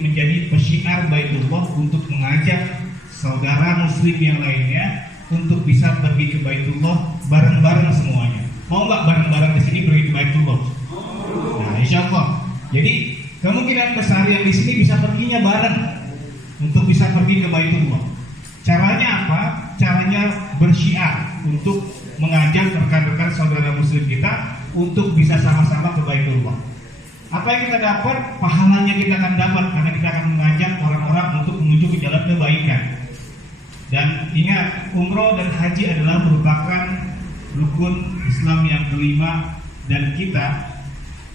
menjadi pesyiar Baitullah untuk mengajak saudara muslim yang lainnya untuk bisa pergi ke Baitullah bareng-bareng semuanya. Mau nggak bareng-bareng di sini pergi ke Baitullah? Nah, insya Allah. Jadi kemungkinan besar yang di sini bisa perginya bareng untuk bisa pergi ke Baitullah. Caranya apa? Caranya bersyiar untuk mengajak rekan-rekan saudara muslim kita untuk bisa sama-sama ke Baitullah. Apa yang kita dapat? Pahalanya kita akan dapat karena kita akan mengajak orang-orang untuk menuju ke jalan kebaikan. Dan ingat, umroh dan haji adalah merupakan rukun Islam yang kelima, dan kita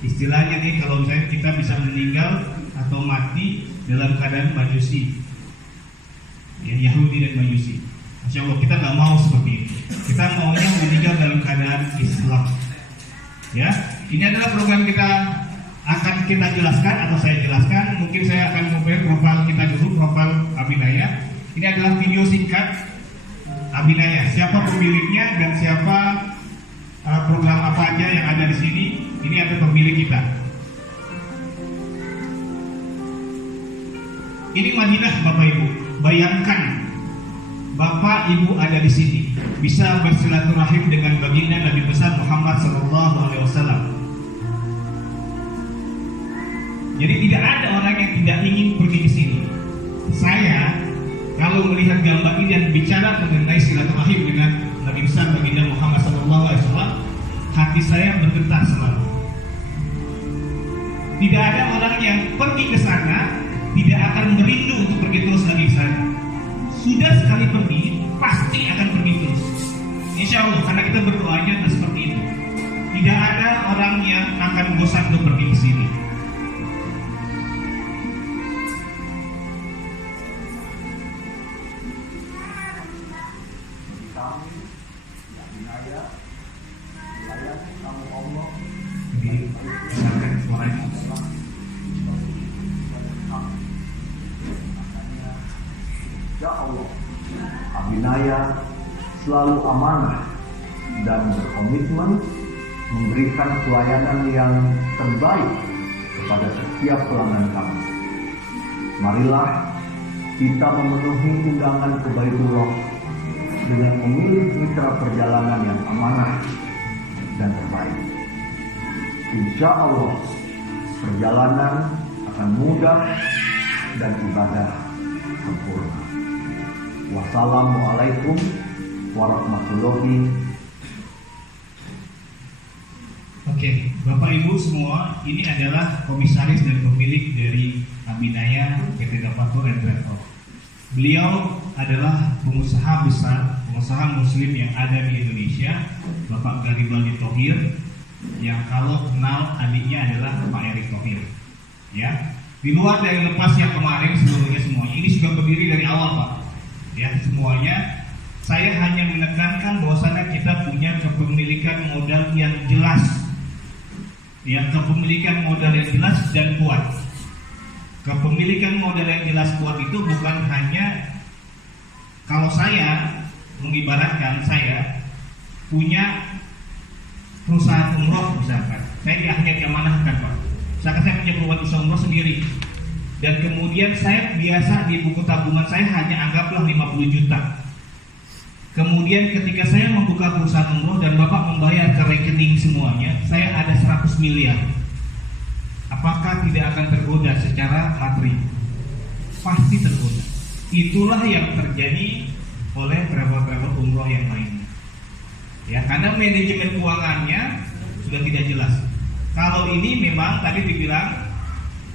istilahnya nih, kalau misalnya kita bisa meninggal atau mati dalam keadaan majusi, ya, Yahudi dan Majusi. Masya Allah, kita nggak mau seperti itu. Kita maunya meninggal dalam keadaan Islam. Ya, ini adalah program kita akan kita jelaskan atau saya jelaskan. Mungkin saya akan membuat profil kita dulu, profil Abinaya. Ini adalah video singkat Abinaya. Siapa pemiliknya dan siapa program apa aja yang ada di sini. Ini ada pemilik kita. Ini Madinah, Bapak Ibu. Bayangkan Bapak Ibu ada di sini, bisa bersilaturahim dengan baginda Nabi besar Muhammad SAW. Jadi tidak ada orang yang tidak ingin pergi ke sini. Saya kalau melihat gambar ini dan bicara mengenai silaturahim dengan Nabi besar baginda Muhammad SAW, hati saya bergetar selalu. Tidak ada orang yang pergi ke sana tidak akan merindu untuk pergi terus lagi ke sana. Sudah sekali pergi, pasti akan pergi terus. Insya Allah, karena kita berdoanya seperti itu. Tidak ada orang yang akan bosan untuk pergi ke sini. Ya Allah, Abinaya selalu amanah dan berkomitmen memberikan pelayanan yang terbaik kepada setiap pelanggan kami. Marilah kita memenuhi undangan ke Baitullah dengan memilih mitra perjalanan yang amanah dan terbaik. Insya Allah, perjalanan akan mudah dan ibadah sempurna. Wassalamualaikum warahmatullahi. Oke, Bapak Ibu semua, ini adalah komisaris dan pemilik dari Abinaya PT Dapatur and Travel. Beliau adalah pengusaha besar, pengusaha muslim yang ada di Indonesia, Bapak Garibaldi Thohir, yang kalau kenal adiknya adalah Pak Erick Thohir. Ya, di luar dari lepas yang kemarin seluruhnya semuanya, ini sudah berdiri dari awal, Pak. Ya, semuanya. Saya hanya menekankan bahwasanya kita punya kepemilikan modal yang jelas. Ya, kepemilikan modal yang jelas dan kuat. Kepemilikan modal yang jelas kuat itu bukan hanya, kalau saya mengibaratkan saya punya perusahaan umroh misalkan, saya di akhir amanahkan, Pak. Misalkan saya punya perusahaan umroh sendiri, dan kemudian saya biasa di buku tabungan saya hanya anggaplah 50 juta. Kemudian ketika saya membuka perusahaan umroh dan Bapak membayar ke rekening semuanya, saya ada 100 miliar. Apakah tidak akan tergoda secara materi? Pasti tergoda. Itulah yang terjadi oleh travel-travel umroh yang lainnya. Ya, karena manajemen keuangannya sudah tidak jelas. Kalau ini memang tadi dibilang,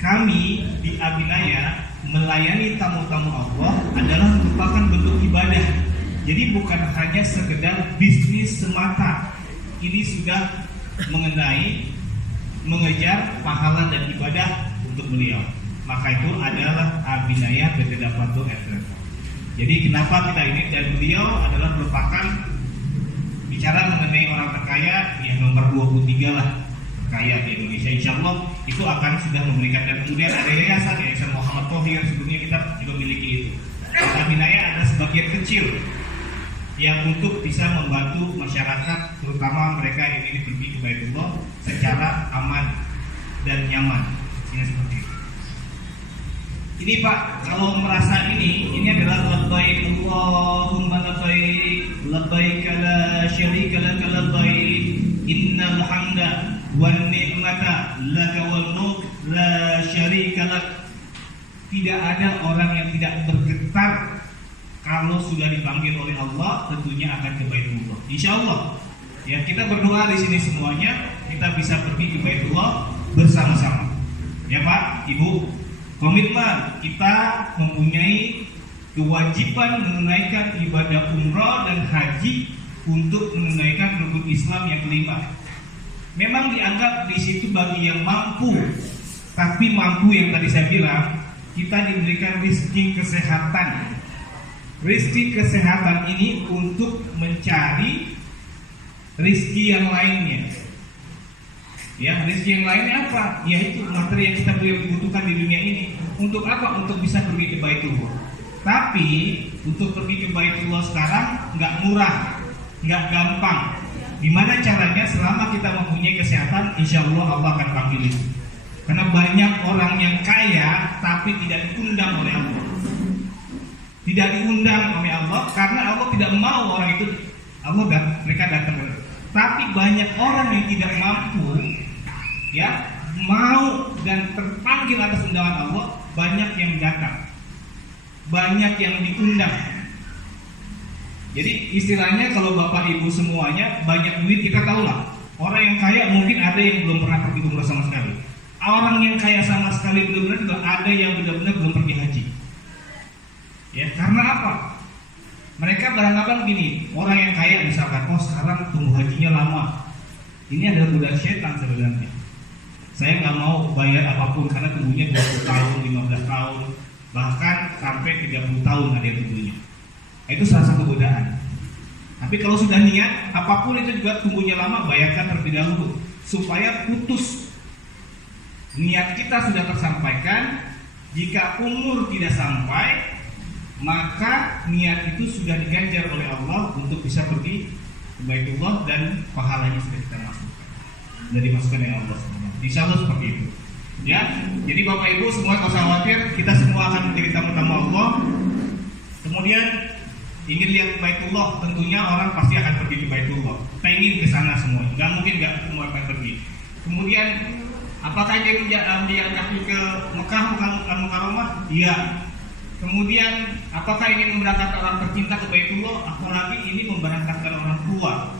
kami di Abinaya melayani tamu-tamu Allah adalah merupakan bentuk ibadah. Jadi bukan hanya sekedar bisnis semata. Ini sudah mengejar pahala dan ibadah untuk beliau. Maka itu adalah Abinaya PT Dapatur and Travel. Jadi kenapa kita ini, dan beliau adalah merupakan, bicara mengenai orang terkaya yang nomor 23 lah terkaya di Indonesia. Insya Allah itu akan sudah memberikan, dan kemudian ada yayasan Muhammad Thohir, sebelumnya kita juga memiliki itu. Abinaya ada sebagian kecil yang untuk bisa membantu masyarakat, terutama mereka yang ingin pergi ke Baitullah secara aman dan nyaman. Ini seperti itu. Ini Pak, kalau merasa ini adalah labbaik Allahumma labbaik la syarika laka labbaik innal hamda wan ni'mata laka wal mulk la syarika lak. Tidak ada orang yang tidak bergetar kalau sudah dipanggil oleh Allah, tentunya akan ke Baitullah. Insyaallah. Ya, kita berdoa di sini semuanya, kita bisa pergi ke Baitullah bersama-sama. Ya Pak, Ibu, komitmen kita mempunyai kewajiban menunaikan ibadah umrah dan haji untuk menunaikan rukun Islam yang kelima. Memang dianggap di situ bagi yang mampu, tapi mampu yang tadi saya bilang, kita diberikan rezeki kesehatan. Rezeki kesehatan ini untuk mencari rezeki yang lainnya. Ya, rezeki yang lainnya apa? Yaitu materi yang kita butuhkan di dunia ini. Untuk apa? Untuk bisa pergi ke Baitullah. Tapi untuk pergi ke Baitullah sekarang nggak murah, nggak gampang. Gimana caranya? Selama kita mempunyai kesehatan, insya Allah Allah akan panggil itu. Karena banyak orang yang kaya tapi tidak diundang oleh Allah. Tidak diundang oleh Allah karena Allah tidak mau orang itu mereka datang. Tapi banyak orang yang tidak mampu, ya, mau dan terpanggil atas undangan Allah, banyak yang datang, banyak yang diundang. Jadi istilahnya kalau Bapak Ibu semuanya banyak duit, kita tahu lah. Orang yang kaya mungkin ada yang belum pernah pergi umrah sama sekali. Orang yang kaya sama sekali benar-benar juga ada yang benar-benar belum pergi haji. Ya, karena apa? Mereka beranggapan gini, orang yang kaya misalkan, oh sekarang tunggu hajinya lama. Ini adalah godaan setan sebenarnya. Saya nggak mau bayar apapun karena tunggunya 20 tahun, 15 tahun, bahkan sampai 30 tahun ada yang tunggunya. Itu salah satu godaan. Tapi kalau sudah niat, apapun itu juga tunggunya lama, bayarkan terlebih dahulu supaya putus. Niat kita sudah tersampaikan. Jika umur tidak sampai, maka niat itu sudah diganjar oleh Allah untuk bisa pergi ke Baitullah dan pahalanya sudah kita masukkan. Sudah dimasukkan oleh Allah. Insya Allah seperti itu. Ya, jadi Bapak Ibu semua tidak usah khawatir, kita semua akan menjadi tamu-tamu Allah. Kemudian ingin lihat Baitullah, tentunya orang pasti akan pergi ke Baitullah. Pengen ke sana semua, nggak mungkin nggak semua akan pergi. Kemudian apakah dia pergi ke Mekah, Mukarramah? Iya. Kemudian apakah ingin memberangkatkan orang tercinta ke Baitullah? Apalagi ini memberangkatkan orang tua.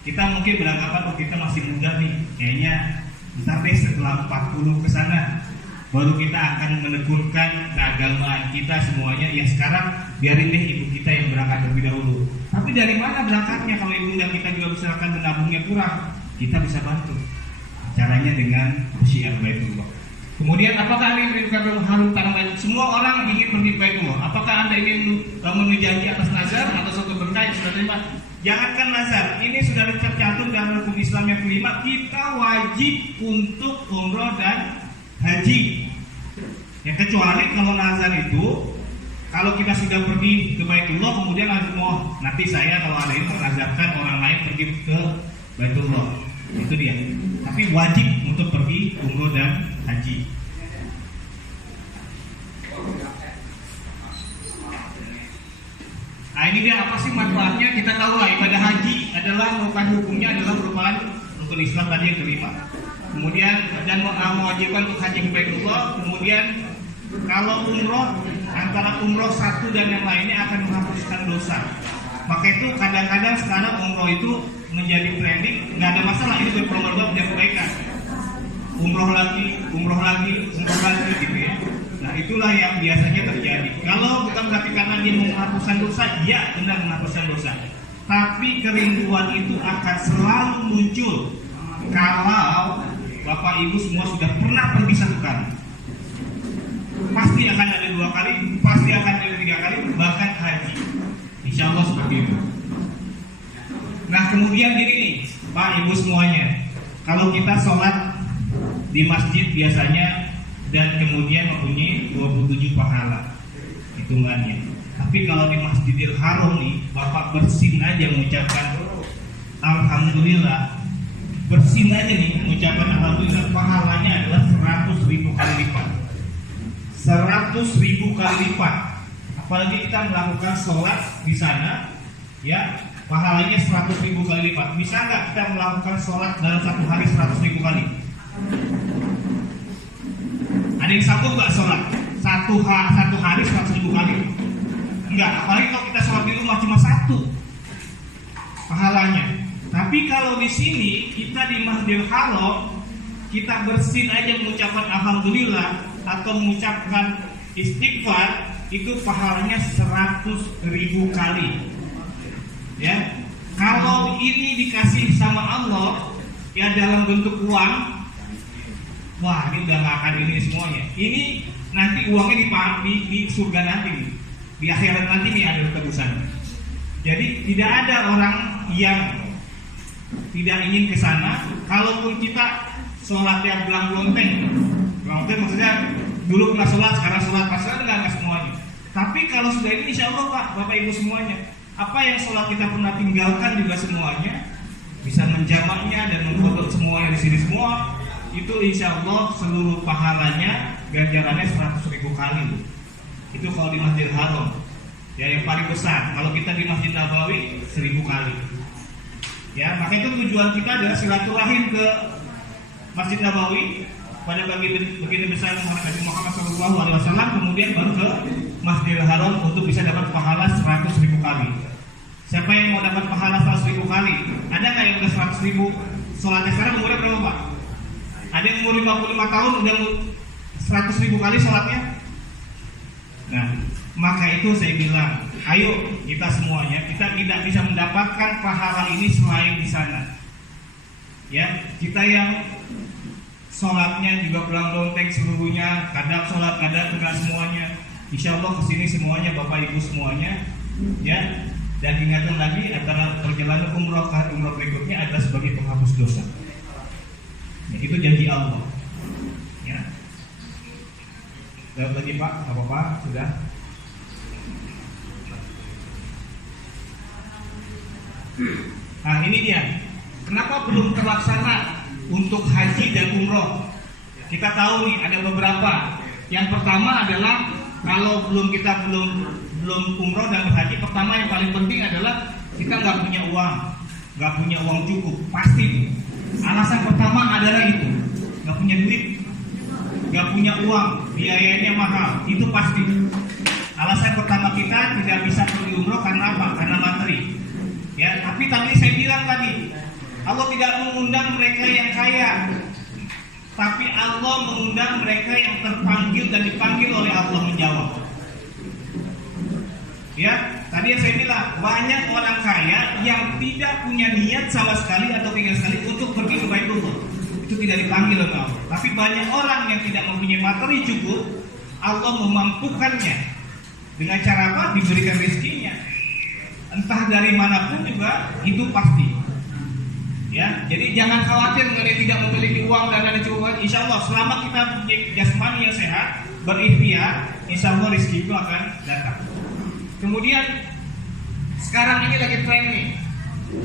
Kita mungkin beranggapan, oh kita masih muda nih, kayaknya ntar deh setelah 40 ke sana baru kita akan meneguhkan keagamaan kita semuanya. Ya sekarang biarin deh ibu kita yang berangkat terlebih dahulu. Tapi dari mana berangkatnya? Kalau ibu dan kita juga misalkan menabungnya kurang, kita bisa bantu. Caranya dengan syiar Baitullah. Kemudian apakah Anda ingin harum tanah Baitullah? Semua orang ingin pergi Baitullah. Apakah Anda ingin memenuhi janji atas nazar atau suatu berkah yang sudah terima? Jangankan nazar, ini sudah tercantum dalam hukum Islam yang kelima. Kita wajib untuk umroh dan haji. Ya kecuali kalau nazar itu, kalau kita sudah pergi ke Baitullah, kemudian nanti saya kalau ada ini menazarkan orang lain pergi ke Baitullah. Itu dia. Tapi wajib untuk pergi umroh dan haji. Nah ini dia apa sih manfaatnya? Kita tahu lah ibadah haji adalah merupakan hukumnya adalah merupakan rukun Islam tadi yang kelima. Kemudian dan mewajibkan untuk haji ke Baitullah. Kemudian kalau umroh, antara umroh satu dan yang lainnya akan menghapuskan dosa. Maka itu kadang-kadang sekarang umroh itu menjadi trending, nggak ada masalah, ini berprogram dan kebaikan. Umroh lagi gitu ya. Nah itulah yang biasanya terjadi. Kalau bukan berarti karena dia menghapuskan dosa, ya benar menghapuskan dosa. Tapi kerinduan itu akan selalu muncul kalau Bapak Ibu semua sudah pernah pergi satu kali. Pasti akan ada 2 kali, pasti akan ada 3 kali, bahkan haji. Insya Allah seperti itu. Nah kemudian gini nih Pak Ibu semuanya, kalau kita sholat di masjid biasanya dan kemudian mempunyai 27 pahala hitungannya. Tapi kalau di Masjidil Haram nih, Bapak bersin aja mengucapkan Alhamdulillah, bersin aja nih mengucapkan Alhamdulillah, pahalanya adalah 100.000 kali lipat. 100.000 100.000 kali lipat. Apalagi kita melakukan sholat di sana, ya pahalanya 100.000 kali lipat. Bisa nggak kita melakukan sholat dalam satu hari 100.000 kali? Ada yang sanggup nggak sholat satu hari 100.000 kali? Enggak, apalagi kalau kita sholat di rumah cuma satu pahalanya. Tapi kalau di sini kita di Masjidil Haram, kita bersin aja mengucapkan alhamdulillah atau mengucapkan istighfar, itu pahalanya 100.000 kali. Ya, kalau ini dikasih sama Allah ya dalam bentuk uang, wah ini udah nggak akan ini semuanya. Ini nanti uangnya di surga nanti, di akhirat nanti nih ada tebusan. Jadi tidak ada orang yang tidak ingin ke sana. Kalaupun kita sholat yang belang-belonteng maksudnya dulu pernah sholat, sekarang sholat pasrah, enggak semuanya. Tapi kalau sudah ini insya Allah Pak, Bapak Ibu semuanya, apa yang sholat kita pernah tinggalkan juga semuanya bisa menjamaknya dan memfoto semuanya di sini semua, itu insya Allah seluruh pahalanya ganjarannya 100.000 kali. Itu kalau di Masjidil Haram. Ya yang paling besar. Kalau kita di Masjid Nabawi 1000 kali. Ya, maka itu tujuan kita adalah silaturahim ke Masjid Nabawi pada baginda besar Nabi Muhammad SAW, kemudian baru ke Masjidil Haram untuk bisa dapat pahala 100.000 kali. Siapa yang mau dapat pahala 100.000 kali? Ada nggak yang udah 100.000? Sholatnya sekarang umurnya berapa Pak? Ada yang umur 55 tahun udah 100.000 kali sholatnya? Nah, maka itu saya bilang, ayo kita semuanya, kita tidak bisa mendapatkan pahala ini selain di sana. Ya, kita yang sholatnya juga belang-belonteng seluruhnya, kadang sholat, kadang enggak semuanya. Insya Allah kesini semuanya, Bapak Ibu semuanya, ya. Dan ingatkan lagi, antara perjalanan umroh ke umroh berikutnya adalah sebagai penghapus dosa. Ya, itu janji Allah. Ya. Jawab lagi Pak, apa-apa, sudah. Nah ini dia, kenapa belum terlaksana untuk haji dan umroh? Kita tahu nih ada beberapa. Yang pertama adalah kalau kita belum umroh dan berhaji, pertama yang paling penting adalah kita nggak punya uang cukup, pasti. Alasan pertama adalah itu, nggak punya duit, nggak punya uang, biayanya mahal, itu pasti. Alasan pertama kita tidak bisa pergi umroh karena apa? Karena materi. Ya, tapi tadi saya bilang tadi, Allah tidak mengundang mereka yang kaya, tapi Allah mengundang mereka yang terpanggil dan dipanggil oleh Allah menjawab. Ya, tadi yang saya bilang, banyak orang kaya yang tidak punya niat sama sekali atau tinggal sekali untuk pergi ke Baitullah. Itu tidak dipanggil oleh Allah. Tapi banyak orang yang tidak mempunyai materi cukup, Allah memampukannya dengan cara apa? Diberikan rezekinya. Entah dari manapun juga itu pasti. Ya, jadi jangan khawatir mengenai tidak memiliki uang dan ada cukup. Insya Allah selama kita punya jasmani yang sehat, berikhtiar, insya Allah rezeki itu akan datang. Kemudian sekarang ini lagi tren nih.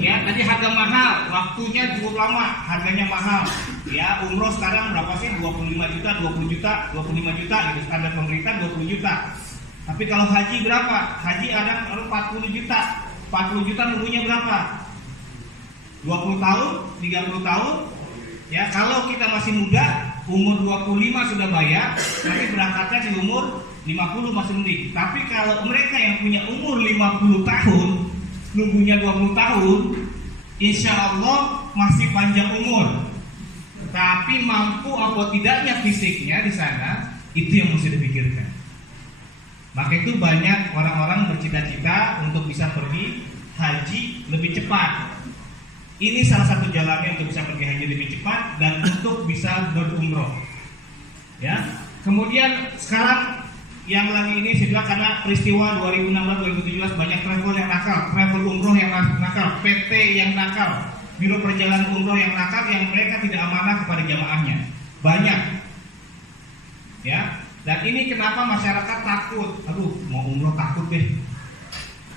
Ya, tadi harga mahal, waktunya cukup lama, harganya mahal. Ya, umroh sekarang berapa sih? 25 juta, 20 juta, 25 juta, itu standar pemerintah 20 juta. Tapi kalau haji berapa? Haji ada 40 juta. 40 juta nunggunya berapa? 20 tahun, 30 tahun. Ya, kalau kita masih muda, umur 25 sudah bayar, nanti berangkatnya di umur 50 masih mending. Tapi kalau mereka yang punya umur 50 tahun, nunggunya 20 tahun, insya Allah masih panjang umur. Tapi mampu atau tidaknya fisiknya di sana, itu yang mesti dipikirkan. Maka itu banyak orang-orang bercita-cita untuk bisa pergi haji lebih cepat. Ini salah satu jalannya untuk bisa pergi haji lebih cepat dan untuk bisa berumroh. Ya. Kemudian sekarang yang lagi ini saya bilang karena peristiwa 2016-2017 banyak travel yang nakal, travel umroh yang nakal, PT yang nakal, biro perjalanan umroh yang nakal, yang mereka tidak amanah kepada jamaahnya. Banyak. Ya. Dan ini kenapa masyarakat takut? Aduh, mau umroh takut deh.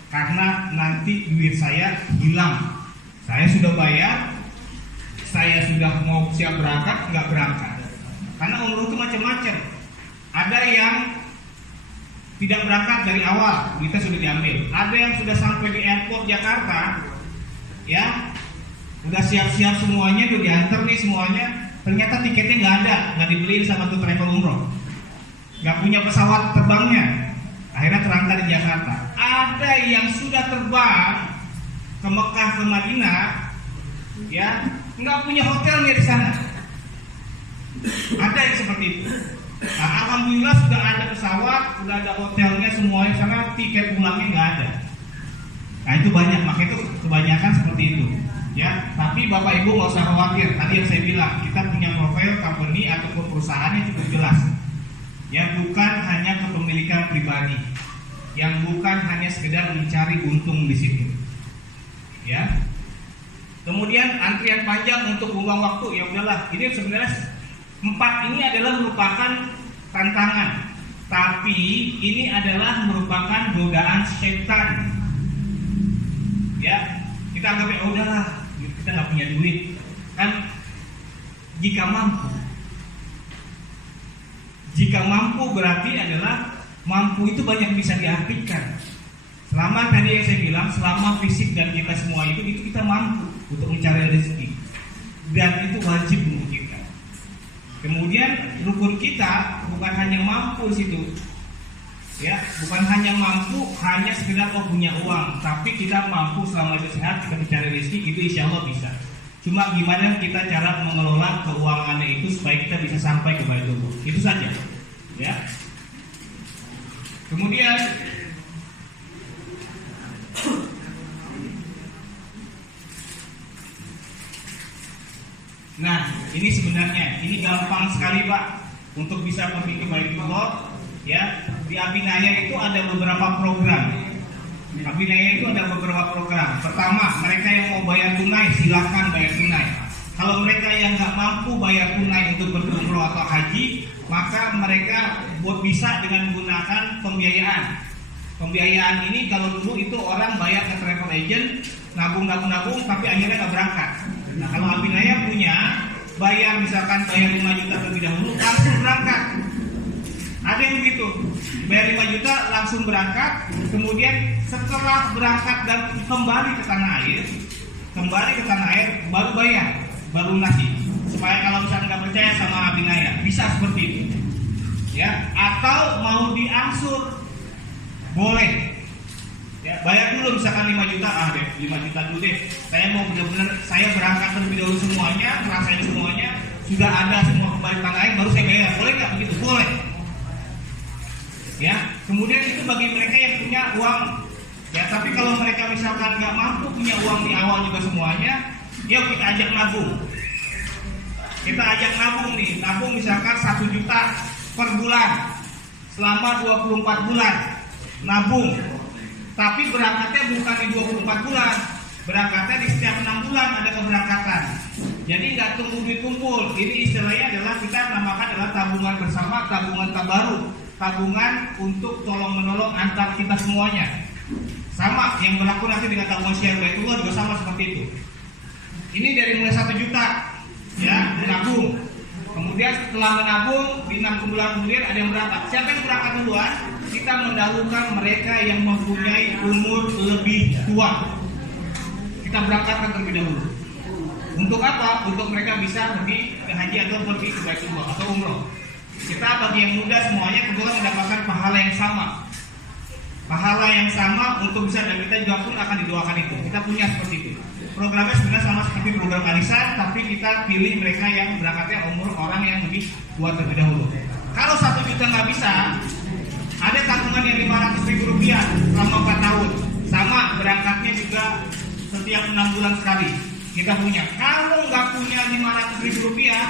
Karena nanti duit saya hilang. Saya sudah bayar, saya sudah mau siap berangkat, nggak berangkat. Karena umroh itu macam-macam. Ada yang tidak berangkat dari awal, duitnya sudah diambil. Ada yang sudah sampai di airport Jakarta, ya, udah siap-siap semuanya, udah diantar nih semuanya, ternyata tiketnya nggak dibeliin sama tuh travel umroh, nggak punya pesawat terbangnya, akhirnya terlantar di Jakarta. Ada yang sudah terbang ke Mekah, ke Madinah, ya, nggak punya hotelnya di sana. Ada yang seperti itu. Nah, alhamdulillah sudah ada pesawat, sudah ada hotelnya semuanya sana, tiket pulangnya nggak ada. Nah itu banyak, makanya itu kebanyakan seperti itu. Ya, tapi Bapak Ibu nggak usah khawatir. Tadi yang saya bilang, kita punya profil company ataupun perusahaannya cukup jelas. Ya, bukan hanya kepemilikan pribadi, yang bukan hanya sekedar mencari untung di situ. Ya. Kemudian antrian panjang untuk buang waktu, ya udahlah. Ini sebenarnya 4 ini adalah merupakan tantangan, tapi ini adalah merupakan godaan setan. Ya, kita anggap ya udahlah, kita nggak punya duit. Kan jika mampu berarti adalah mampu itu banyak bisa diartikan. Selama tadi yang saya bilang, selama fisik dan kita semua itu kita mampu untuk mencari rezeki, dan itu wajib untuk kita. Kemudian rukun kita bukan hanya mampu situ, ya, bukan hanya mampu hanya sekedar punya uang, tapi kita mampu selama itu sehat kita mencari rezeki, itu insya Allah bisa. Cuma gimana kita cara mengelola keuangannya itu supaya kita bisa sampai ke Baitullah, itu saja, ya. Kemudian nah, ini sebenarnya ini gampang sekali Pak untuk bisa pergi ke Baitullah, ya. Di Abinaya itu ada beberapa program. Abinaya itu ada beberapa program. Pertama, mereka yang mau bayar tunai silahkan bayar tunai. Kalau mereka yang nggak mampu bayar tunai untuk berumroh atau haji, maka mereka bisa dengan menggunakan pembiayaan. Pembiayaan ini kalau dulu itu orang bayar ke travel agent, nabung, tapi akhirnya nggak berangkat. Nah, kalau Abinaya punya, misalkan bayar 5 juta terlebih dahulu, langsung berangkat. Ada yang begitu, bayar 5 juta langsung berangkat, kemudian setelah berangkat dan kembali ke tanah air, baru bayar, baru lunasi. Supaya kalau misalkan nggak percaya sama Abinaya, bisa seperti itu, ya. Atau mau diangsur, boleh. Ya, bayar dulu misalkan 5 juta, 5 juta dulu deh. Saya mau benar-benar saya berangkat terlebih dahulu semuanya, ngerasain semuanya, sudah ada semua kembali tanah air, baru saya bayar. Boleh nggak begitu? Boleh. Ya, kemudian itu bagi mereka yang punya uang. Ya, tapi kalau mereka misalkan nggak mampu punya uang di awal juga semuanya, yuk kita ajak nabung. Kita ajak nabung nih, nabung misalkan 1 juta per bulan selama 24 bulan, nabung. Tapi berangkatnya bukan di 24 bulan, berangkatnya di setiap 6 bulan ada keberangkatan. Jadi nggak tunggu duit kumpul. Ini istilahnya adalah kita namakan adalah tabungan bersama, tabungan tabaruk, tabungan untuk tolong menolong antar kita semuanya. Sama yang berlaku nanti dengan tabungan share Baitullah juga sama seperti itu. Ini dari mulai 1 juta, ya, menabung. Kemudian setelah menabung di 6 bulan kemudian ada yang berangkat. Siapa yang berangkat duluan? Kita mendahulukan mereka yang mempunyai umur lebih tua. Kita berangkatkan terlebih dahulu. Untuk apa? Untuk mereka bisa pergi ke haji atau pergi ke Baitullah atau umroh. Kita bagi yang muda semuanya kebetulan mendapatkan pahala yang sama. Pahala yang sama untuk bisa, dan kita juga pun akan didoakan itu. Kita punya seperti itu. Programnya sebenarnya sama seperti program arisan, tapi kita pilih mereka yang berangkatnya umur orang yang lebih tua terlebih dahulu. Kalau 1 juta nggak bisa, ada tabungan yang 500.000 rupiah selama 4 tahun. Sama berangkatnya juga setiap 6 bulan sekali. Kita punya. Kalau nggak punya 500.000 rupiah,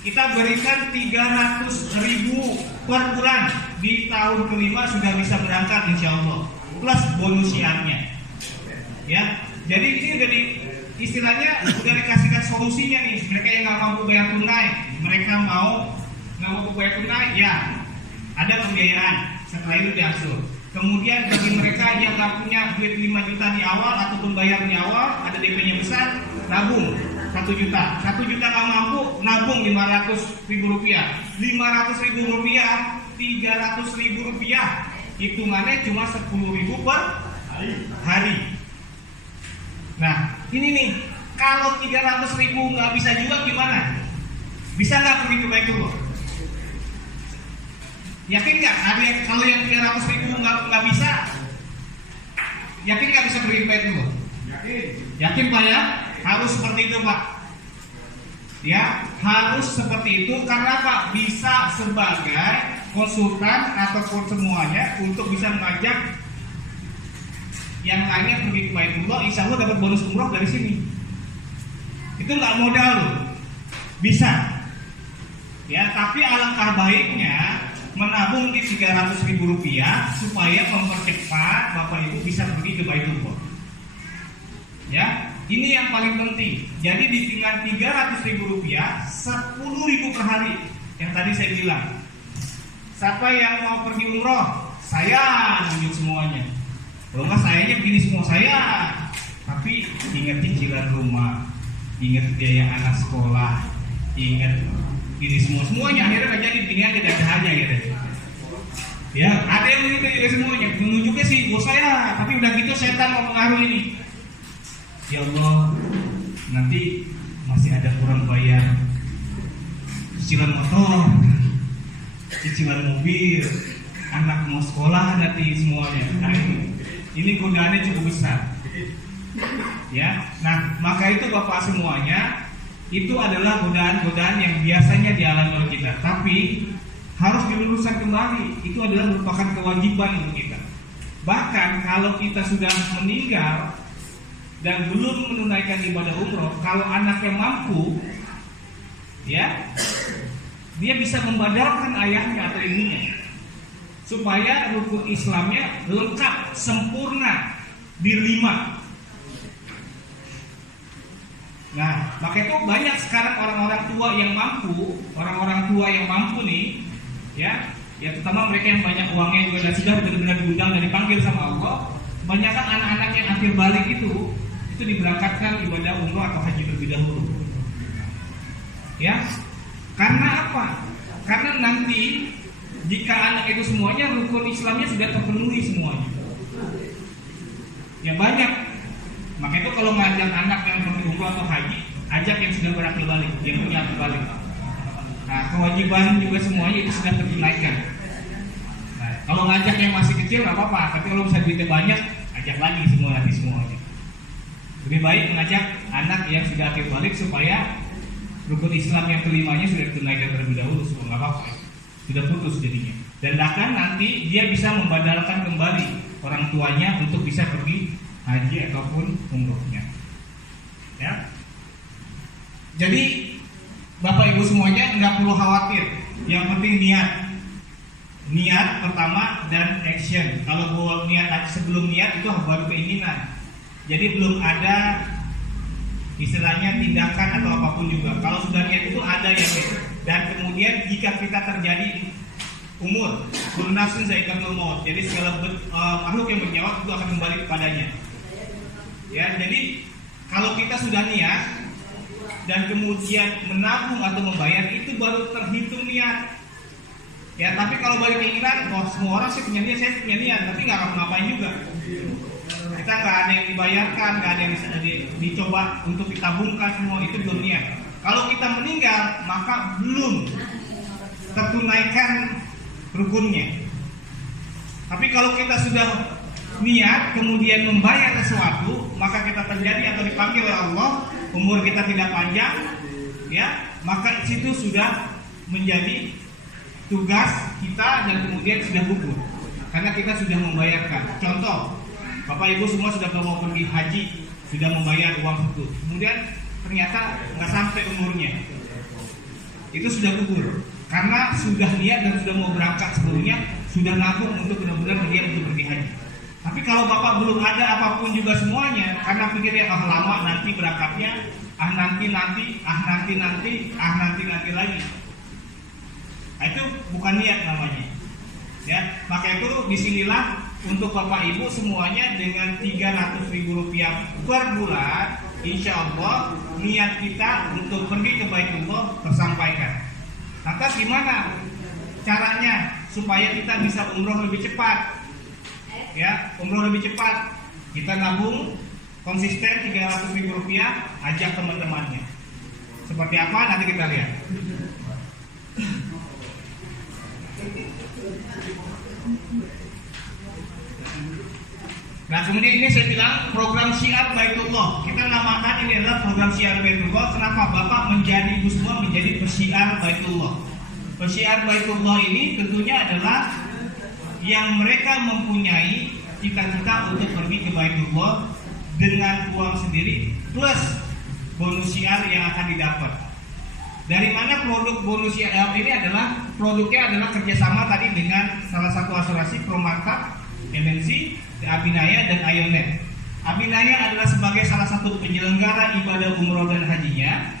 kita berikan 300.000 per bulan. Di tahun kelima sudah bisa berangkat insya Allah. Plus bonus syiarnya. Ya. Jadi ini udah istilahnya udah dikasihkan solusinya nih. Mereka yang nggak mampu bayar tunai, mereka nggak mampu bayar tunai, ya ada pembiayaan. Setelah itu diangsur. Kemudian bagi mereka yang nggak punya duit 5 juta di awal ataupun bayar di awal, ada DP-nya besar, tabung. 1 juta. 1 juta nggak mampu, nabung 500.000 rupiah. 500.000 rupiah, 300.000 rupiah. Hitungannya cuma 10.000 per hari. Nah, ini nih, kalau 300.000 nggak bisa juga gimana? Bisa nggak pergi ke Baitullah? Yakin nggak? Ada yang kalau yang 300.000 nggak bisa? Yakin nggak bisa pergi ke Baitullah? Yakin Pak ya? Harus seperti itu Pak. Ya, harus seperti itu karena Pak bisa sebagai konsultan ataupun semuanya untuk bisa mengajak yang lainnya pergi ke Baitullah, insya Allah dapat bonus umroh dari sini. Itu nggak modal loh, bisa. Ya, tapi alangkah baiknya menabung di 300.000 rupiah supaya mempercepat Bapak Ibu bisa pergi ke Baitullah. Ya, ini yang paling penting. Jadi dengan 300.000 rupiah, 10.000 per hari. Yang tadi saya bilang, siapa yang mau pergi umroh, saya nunjuk semuanya. Kalau nggak sayanya begini semua saya. Tapi ingat cicilan rumah, ingat biaya anak sekolah, ingat ini semuanya akhirnya nggak jadi, begini aja aja ya deh. Ya, ada yang begitu juga semuanya. Menunjuknya sih, bos saya, tapi udah gitu setan mau pengaruh ini. Ya Allah, nanti masih ada kurang bayar cicilan motor, cicilan mobil, anak mau sekolah nanti semuanya. Nah, ini godaannya cukup besar. Ya, nah maka itu Bapak semuanya, itu adalah godaan-godaan yang biasanya dialami oleh kita, tapi harus diluruskan kembali. Itu adalah merupakan kewajiban untuk kita. Bahkan kalau kita sudah meninggal dan belum menunaikan ibadah umroh, kalau anaknya mampu, ya, dia bisa membadalkan ayahnya atau ibunya supaya rukun Islamnya lengkap, sempurna, di 5. Nah, maka itu banyak sekarang orang-orang tua yang mampu, nih, ya terutama mereka yang banyak uangnya juga dan sudah benar-benar diundang dan dipanggil sama Allah. Kebanyakan anak-anak yang akhir balik itu diberangkatkan ibadah umroh atau haji terlebih dahulu. Ya, karena apa? Karena nanti jika anak itu semuanya rukun Islamnya sudah terpenuhi semuanya. Ya banyak. Maka itu kalau ngajak anak yang pergi umroh atau haji, ajak yang sudah berakil balik, yang punya akil balik. Nah, kewajiban juga semuanya itu sudah tertunaikan. Nah, kalau ngajak yang masih kecil nggak apa-apa, tapi kalau bisa duitnya banyak, ajak lagi semuanya. Lebih baik mengajak anak yang sudah akil balik supaya rukun Islam yang kelimanya sudah ditunaikan terlebih dahulu, semua nggak apa-apa. Sudah putus jadinya. Dan bahkan nanti dia bisa membadalkan kembali orang tuanya untuk bisa pergi haji ataupun umrohnya. Ya. Jadi Bapak Ibu semuanya nggak perlu khawatir. Yang penting niat pertama dan action. Kalau buat niat sebelum niat itu baru keinginan. Jadi belum ada istilahnya tindakan atau apapun juga. Kalau sudah niat itu ada yang itu. Dan kemudian jika kita terjadi umur, kullu nafsin za'iqatul maut. Jadi segala makhluk yang bernyawa itu akan kembali kepadanya. Ya, jadi kalau kita sudah niat dan kemudian menabung atau membayar, itu baru terhitung niat. Ya, tapi kalau balik keinginan, semua orang sih punya niat, saya punya niat, tapi nggak akan ngapain juga. Kita nggak ada yang dibayarkan, nggak ada yang dicoba untuk ditabungkan, semua itu belum niat. Kalau kita meninggal, maka belum tertunaikan rukunnya. Tapi kalau kita sudah niat kemudian membayar sesuatu, maka kita terjadi atau dipanggil oleh Allah, umur kita tidak panjang, ya, maka situ sudah menjadi tugas kita dan kemudian sudah gugur karena kita sudah membayarkan. Contoh, Bapak Ibu semua sudah mau pergi haji, sudah membayar uang itu, kemudian ternyata nggak sampai umurnya, itu sudah gugur karena sudah niat dan sudah mau berangkat sebelumnya, sudah nabung untuk benar-benar niat untuk pergi haji. Tapi kalau Bapak belum ada apapun juga semuanya, karena pikirnya lama nanti berangkatnya, nanti lagi. Nah, itu bukan niat namanya. Ya, maka itu disinilah untuk Bapak Ibu semuanya dengan 300.000 rupiah per bulan insya Allah niat kita untuk pergi ke Baitullah tersampaikan. Lantas gimana caranya supaya kita bisa umroh lebih cepat? Ya, umroh lebih cepat. Kita nabung konsisten 300.000 rupiah, ajak teman-temannya. Seperti apa nanti kita lihat. Nah, kemudian ini saya bilang program Syiar Baitullah. Kita namakan ini adalah program Syiar Baitullah. Kenapa? Bapak menjadi ibu semua menjadi persyiar Baitullah. Persyiar Baitullah ini tentunya adalah yang mereka mempunyai cita-cita untuk pergi ke Baitullah dengan uang sendiri plus bonus syiar yang akan didapat. Dari mana produk bonus syiar ini adalah produknya adalah kerjasama tadi dengan salah satu asuransi Promarta, MNC, Abinaya dan Ionet. Abinaya adalah sebagai salah satu penyelenggara ibadah umroh dan hajinya.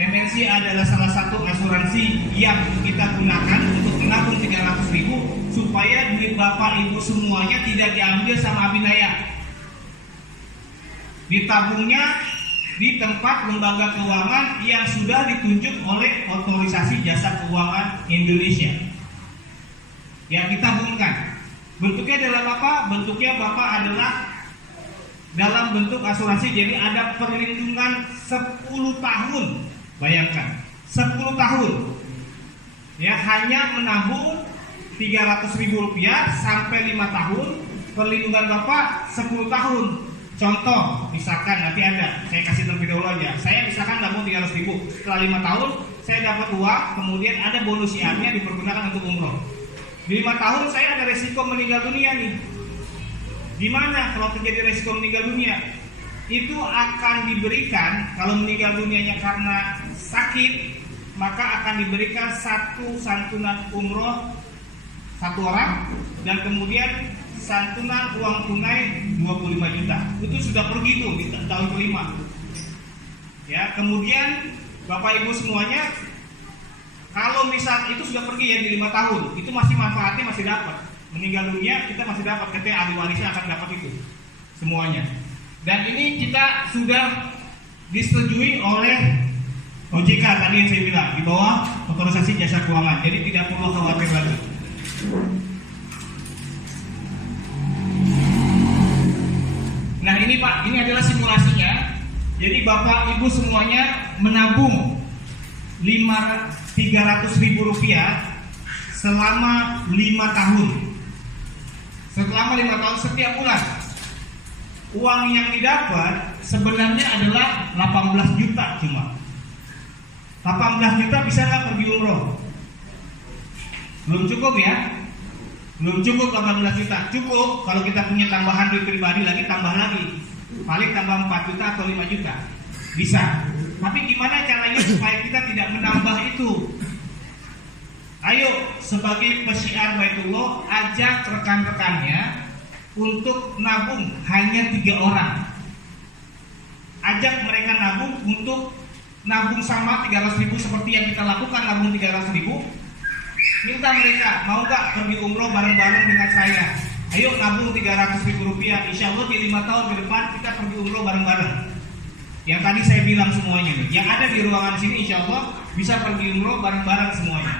MNC adalah salah satu asuransi yang kita gunakan untuk menabung 300.000 supaya duit bapak ibu semuanya tidak diambil sama Abinaya. Ditabungnya di tempat lembaga keuangan yang sudah ditunjuk oleh Otorisasi Jasa Keuangan Indonesia. Ya, ditabungkan. Bentuknya adalah apa? Bentuknya bapak adalah dalam bentuk asuransi. Jadi ada perlindungan 10 tahun. Bayangkan, 10 tahun. Ya, hanya menabung 300.000 rupiah sampai 5 tahun. Perlindungan bapak 10 tahun. Contoh, misalkan nanti ada, saya kasih terlebih dahulu aja. Saya misalkan nabung 300.000, setelah 5 tahun saya dapat uang, kemudian ada bonus syiarnya dipergunakan untuk umroh. Di 5 tahun saya ada resiko meninggal dunia nih. Gimana kalau terjadi resiko meninggal dunia? Itu akan diberikan, kalau meninggal dunianya karena sakit, maka akan diberikan satu santunan umroh 1 orang, dan kemudian santunan uang tunai 25 juta. Itu sudah pergi tuh di tahun kelima. Ya, kemudian Bapak Ibu semuanya, kalau misal itu sudah pergi ya di 5 tahun, itu masih manfaatnya masih dapat. Meninggal dunia kita masih dapat, ketika ahli warisnya akan dapat itu semuanya. Dan ini kita sudah disetujui oleh OJK tadi yang saya bilang, di bawah Otorisasi Jasa Keuangan. Jadi tidak perlu khawatir lagi. Nah ini Pak, ini adalah simulasinya. Jadi Bapak Ibu semuanya menabung 300.000 rupiah selama 5 tahun. Selama 5 tahun setiap bulan. Uang yang didapat sebenarnya adalah 18 juta cuma. 18 juta bisa nggak pergi umroh? Belum cukup ya? Belum cukup 18 juta. Cukup kalau kita punya tambahan duit pribadi lagi, tambah lagi. Paling tambah 4 juta atau 5 juta. Bisa. Tapi gimana caranya supaya kita tidak menambah itu? Ayo, sebagai persyiar Baitullah, ajak rekan-rekannya untuk nabung hanya 3 orang. Ajak mereka nabung untuk nabung sama 300.000 seperti yang kita lakukan, nabung 300.000. Minta mereka, mau gak pergi umroh bareng-bareng dengan saya? Ayo nabung 300.000 rupiah. Insya Allah di 5 tahun ke depan kita pergi umroh bareng-bareng. Yang tadi saya bilang semuanya nih, yang ada di ruangan sini insya Allah bisa pergi umroh bareng-bareng semuanya.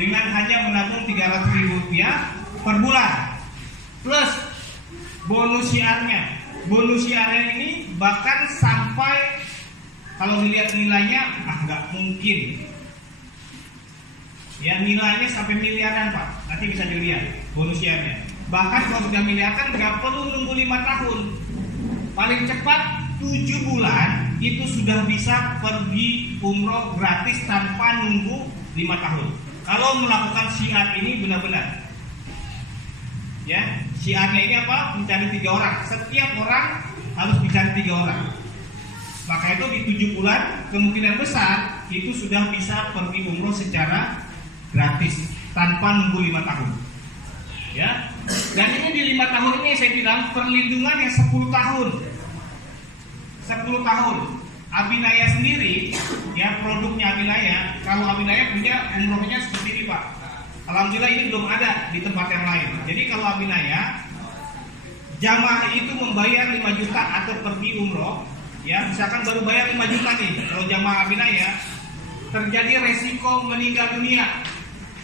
Dengan hanya menabung 300.000 rupiah per bulan. Plus bonus syiarnya. Bonus syiarnya ini bahkan sampai, kalau dilihat nilainya, nggak mungkin. Ya, nilainya sampai miliaran Pak. Nanti bisa dilihat bonus syiarnya. Bahkan kalau sudah miliaran nggak perlu nunggu 5 tahun. Paling cepat 7 bulan itu sudah bisa pergi umroh gratis tanpa nunggu 5 tahun. Kalau melakukan syiar ini benar-benar. Ya, syiarnya ini apa? Mencari 3 orang. Setiap orang harus mencari 3 orang. Maka itu di 7 bulan kemungkinan besar itu sudah bisa pergi umroh secara gratis tanpa nunggu 5 tahun. Ya. Dan ini di 5 tahun ini saya bilang perlindungan yang 10 tahun. 10 tahun. Abinaya sendiri, ya produknya Abinaya. Kalau Abinaya punya umrohnya seperti ini Pak. Alhamdulillah ini belum ada di tempat yang lain. Jadi kalau Abinaya jamaah itu membayar 5 juta atau pergi umroh, ya misalkan baru bayar 5 juta nih, kalau jamaah Abinaya terjadi resiko meninggal dunia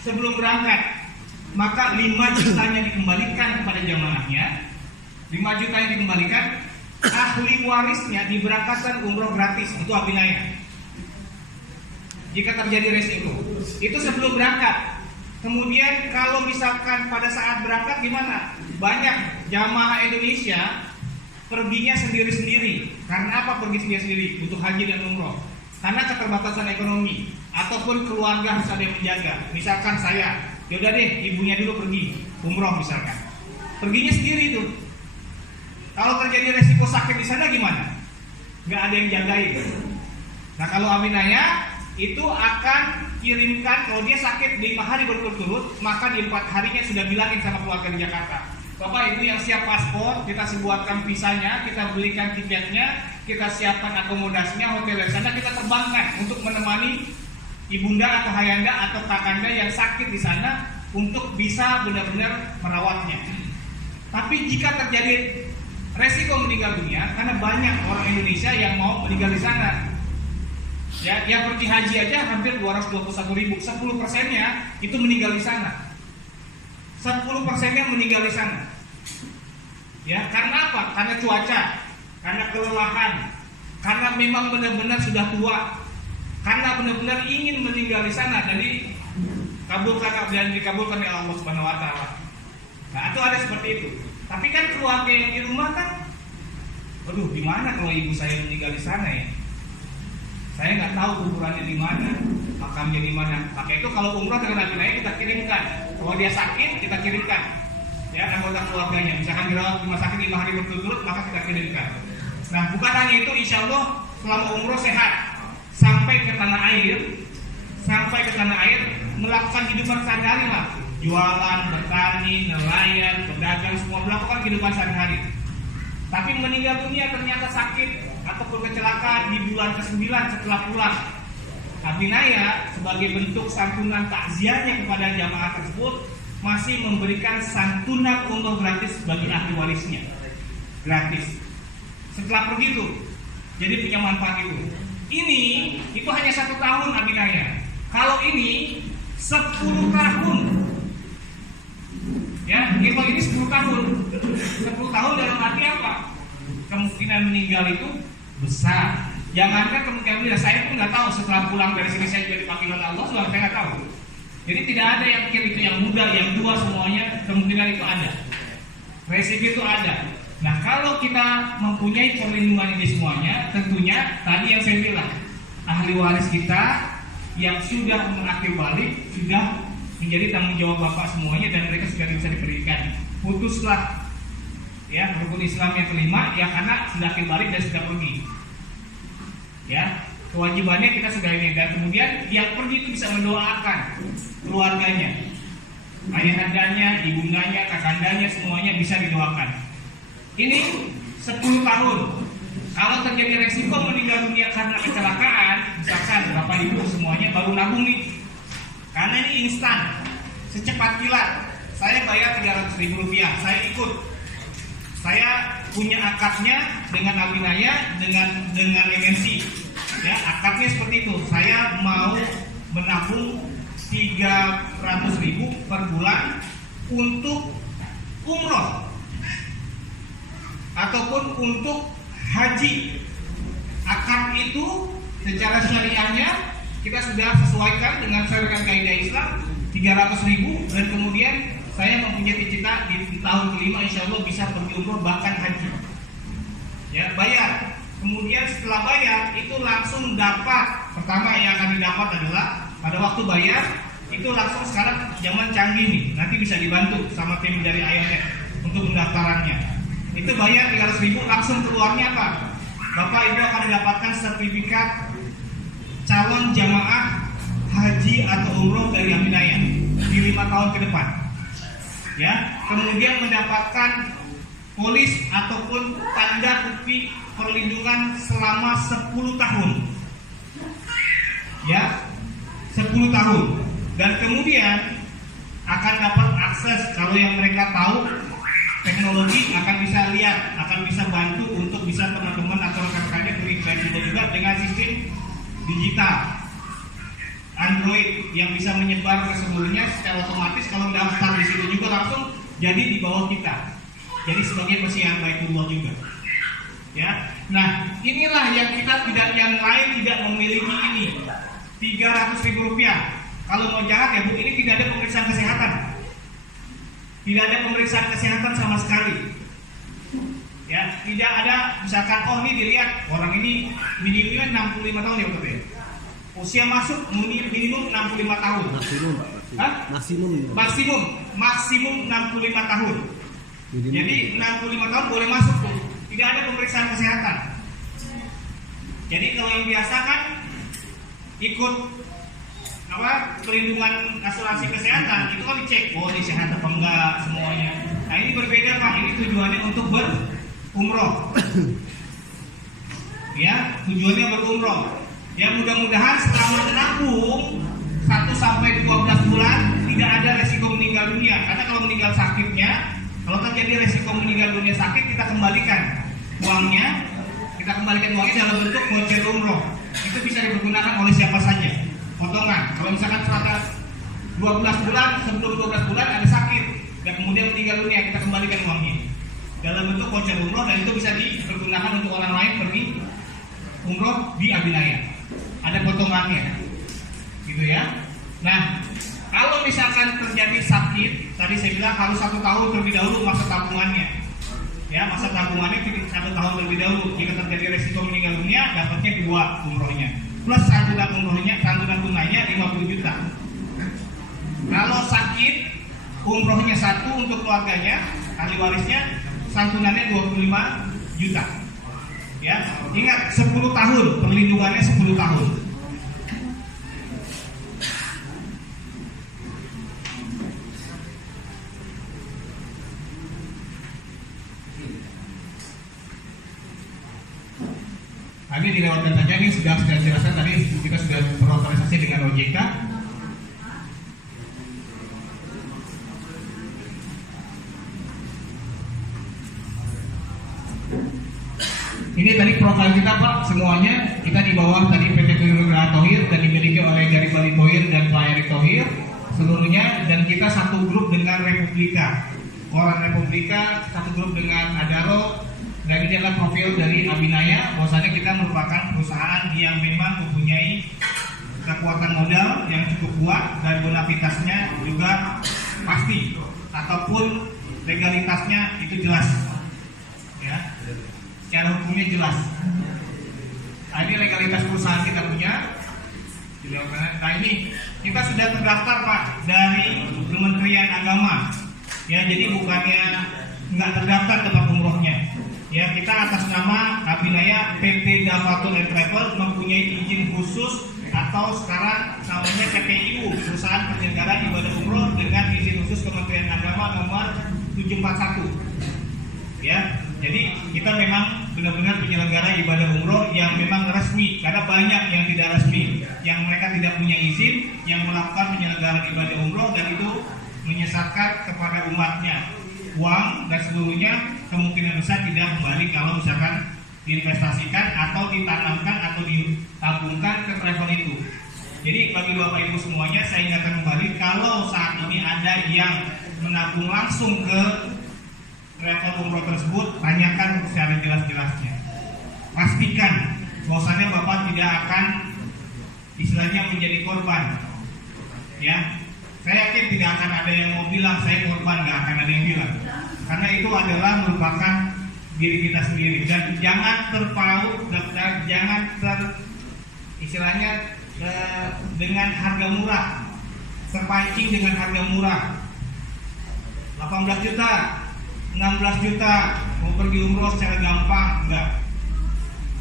sebelum berangkat, maka 5 jutanya dikembalikan kepada jamaahnya, 5 juta yang dikembalikan, ahli warisnya diberangkatkan umroh gratis untuk Abinaya. Jika terjadi resiko, itu sebelum berangkat. Kemudian kalau misalkan pada saat berangkat gimana? Banyak jamaah Indonesia perginya sendiri-sendiri. Karena apa pergi sendiri-sendiri? Butuh haji dan umroh. Karena keterbatasan ekonomi ataupun keluarga harus ada yang menjaga. Misalkan saya, yaudah deh ibunya dulu pergi umroh misalkan. Perginya sendiri tuh. Kalau terjadi resiko sakit di sana gimana? Nggak ada yang jagain. Nah kalau Abinaya itu akan kirimkan, kalau dia sakit 5 hari berturut-turut, maka di 4 harinya sudah bilangin sama keluarga di Jakarta, Bapak Ibu yang siap paspor, kita buatkan visanya, kita belikan tiketnya, kita siapkan akomodasinya, hotel di sana, kita terbangkan untuk menemani ibunda atau hayanda atau kakanda yang sakit di sana untuk bisa benar-benar merawatnya. Tapi jika terjadi resiko meninggal dunia, karena banyak orang Indonesia yang mau meninggal di sana. Ya, yang pergi haji aja hampir 221.000, 10%-nya itu meninggal di sana. 10%-nya meninggal di sana. Ya, karena apa? Karena cuaca, karena kelelahan, karena memang benar-benar sudah tua, karena benar-benar ingin meninggal di sana. Jadi kabulkan dan dikabulkan oleh Allah Subhanahu wa taala. Nah, itu ada seperti itu. Tapi kan keluarga yang di rumah kan, aduh, gimana kalau ibu saya meninggal di sana ya? Saya nggak tahu kuburannya di mana, makamnya di mana. Maka itu kalau umroh dengan Abinaya kita kirimkan. Kalau dia sakit kita kirimkan, ya anggota keluarganya. Misalkan dirawat di rumah sakit 5 hari berturut-turut, maka kita kirimkan. Nah bukan hanya itu, insya Allah selama umroh sehat sampai ke tanah air, melakukan kehidupan sehari-hari lah, jualan, bertani, nelayan, berdagang, semua melakukan kehidupan sehari-hari. Tapi meninggal dunia ternyata sakit ataupun kecelakaan di bulan ke-9 setelah pulang. Abinaya sebagai bentuk santunan takziahnya kepada jamaah tersebut masih memberikan santunan umroh gratis bagi ahli warisnya. Gratis. Setelah pergi itu, jadi punya manfaat itu. Ini itu hanya 1 tahun Abinaya. Kalau ini 10 tahun. Ya, kalau ini 10 tahun. 10 tahun dalam arti apa? Kemungkinan meninggal itu besar. Jangankan kemungkinan meninggal, saya pun nggak tahu setelah pulang dari sini saya juga dipanggil oleh Allah, saya nggak tahu. Jadi tidak ada yang pikir itu yang muda, yang tua, semuanya kemungkinan itu ada. Resiko itu ada. Nah kalau kita mempunyai perlindungan ini semuanya, tentunya tadi yang saya bilang, ahli waris kita yang sudah mengakhir balik sudah menjadi tanggung jawab bapak semuanya dan mereka sudah bisa diberikan. Putuslah ya rukun Islam yang kelima ya karena sudah akhir balik dan sudah pergi. Ya kewajibannya kita sudah ini dan kemudian yang pergi itu bisa mendoakan keluarganya, ayahandanya, ibundanya, kakandanya semuanya bisa didoakan. Ini 10 tahun. Kalau terjadi resiko meninggal dunia karena kecelakaan, misalkan bapak ibu semuanya baru nabung nih. Karena ini instan, secepat kilat. Saya bayar 300.000 rupiah, saya ikut. Saya punya akadnya dengan Abinaya, dengan MNC. Ya, akadnya seperti itu. Saya mau menabung 300.000 per bulan untuk umroh ataupun untuk haji. Akad itu secara syariahnya kita sudah sesuaikan dengan syariat kaidah Islam 300.000 dan kemudian saya mempunyai cita di tahun kelima insya Allah bisa pergi umroh bahkan haji. Ya bayar. Kemudian setelah bayar itu langsung dapat. Pertama yang akan didapat adalah pada waktu bayar itu langsung sekarang zaman canggih nih. Nanti bisa dibantu sama tim dari IONet untuk pendaftarannya. Itu bayar 300.000 langsung keluarnya apa? Bapak Ibu akan mendapatkan sertifikat calon jamaah haji atau umroh dari Abinaya di 5 tahun ke depan. Ya, kemudian mendapatkan polis ataupun tanda bukti perlindungan selama 10 tahun. Ya, 10 tahun. Dan kemudian akan dapat akses kalau yang mereka tahu teknologi akan bisa lihat, akan bisa bantu untuk bisa teman-teman atau rekan-rekannya beribadah juga dengan sistem digital Android yang bisa menyebar ke seluruhnya secara otomatis. Kalau daftar di situ juga langsung jadi di bawah kita. Jadi sebagai Masjid Baitullah juga. Ya. Nah, inilah yang kita tidak, yang lain tidak memiliki ini. 300.000 rupiah. Kalau mau jahat ya Bu, ini tidak ada pemeriksaan kesehatan. Tidak ada pemeriksaan kesehatan sama sekali. Ya, tidak ada misalkan oh ini dilihat orang ini minimumnya 65 tahun ya Pak. Usia masuk minimum 65 tahun. Maksimum 65 tahun. Jadi 65 tahun boleh masuk tuh. Tidak ada pemeriksaan kesehatan. Jadi kalau yang biasa kan ikut perlindungan asuransi kesehatan itu kan dicek, oh ini sehat apa enggak semuanya. Nah ini berbeda Pak, ini tujuannya untuk berumroh. Ya, tujuannya berumroh. Ya mudah-mudahan selama menabung 1 sampai 12 bulan tidak ada resiko meninggal dunia. Karena kalau meninggal sakitnya, kalau terjadi resiko meninggal dunia sakit, kita kembalikan uangnya dalam bentuk voucher umroh. Itu bisa dipergunakan oleh siapa saja. Potongan. Kalau misalkan 12 bulan, sebelum 12 bulan ada sakit dan kemudian meninggal dunia, kita kembalikan uangnya dalam bentuk voucher umroh, dan itu bisa dipergunakan untuk orang lain pergi umroh di Abinaya. Ada potongannya, gitu ya. Nah, kalau misalkan terjadi sakit, tadi saya bilang harus 1 tahun terlebih dahulu masa tabungannya. Ya, masa tabungannya 1 tahun terlebih dahulu. Jika terjadi resiko meninggal dunia, dapatnya 2 umrohnya. Plus santunan tunainya 50 juta. Kalau sakit, umrohnya 1 untuk keluarganya, ahli warisnya, santunannya 25 juta. Ya, ingat 10 tahun, perlindungannya 10 tahun. Ini dilewatkan saja, ini sudah jelaskan tadi, kita sudah berorganisasi dengan OJK. Ini tadi profil kita Pak, semuanya kita di bawah tadi PT Tuyul Tohir dan dimiliki oleh Jari Bali Tohir dan Playari Tohir seluruhnya, dan kita satu grup dengan Republika, Orang Republika, satu grup dengan Adaro. Dan ini adalah profil dari Abinaya, bahwasanya kita merupakan perusahaan yang memang mempunyai kekuatan modal yang cukup kuat dan bonavitasnya juga pasti, ataupun legalitasnya itu jelas, ya, secara hukumnya jelas. Nah, ini legalitas perusahaan kita punya. Nah ini kita sudah terdaftar Pak dari Kementerian Agama, ya, jadi bukannya nggak terdaftar tempat umrohnya. Ya, kita atas nama Abinaya PT Dafatul Travel mempunyai izin khusus atau sekarang namanya PPIU, Perusahaan Penyelenggara Ibadah Umroh, dengan izin khusus Kementerian Agama nomor 741. Ya, jadi kita memang benar-benar penyelenggara ibadah umroh yang memang resmi, karena banyak yang tidak resmi, yang mereka tidak punya izin, yang melakukan penyelenggaraan ibadah umroh dan itu menyesatkan kepada umatnya. Uang dan seluruhnya kemungkinan besar tidak kembali kalau misalkan diinvestasikan atau ditanamkan atau ditabungkan ke travel itu. Jadi bagi Bapak Ibu semuanya, saya ingatkan kembali, kalau saat ini ada yang menabung langsung ke travel umroh tersebut, tanyakan secara jelas-jelasnya. Pastikan bahwasannya Bapak tidak akan istilahnya menjadi korban. Ya, saya yakin tidak akan ada yang mau bilang saya korban, nggak akan ada yang bilang. Karena itu adalah merupakan diri kita sendiri, dan jangan terpaut dan jangan istilahnya dengan harga murah, terpancing dengan harga murah. 18 juta, 16 juta mau pergi umroh secara gampang, enggak.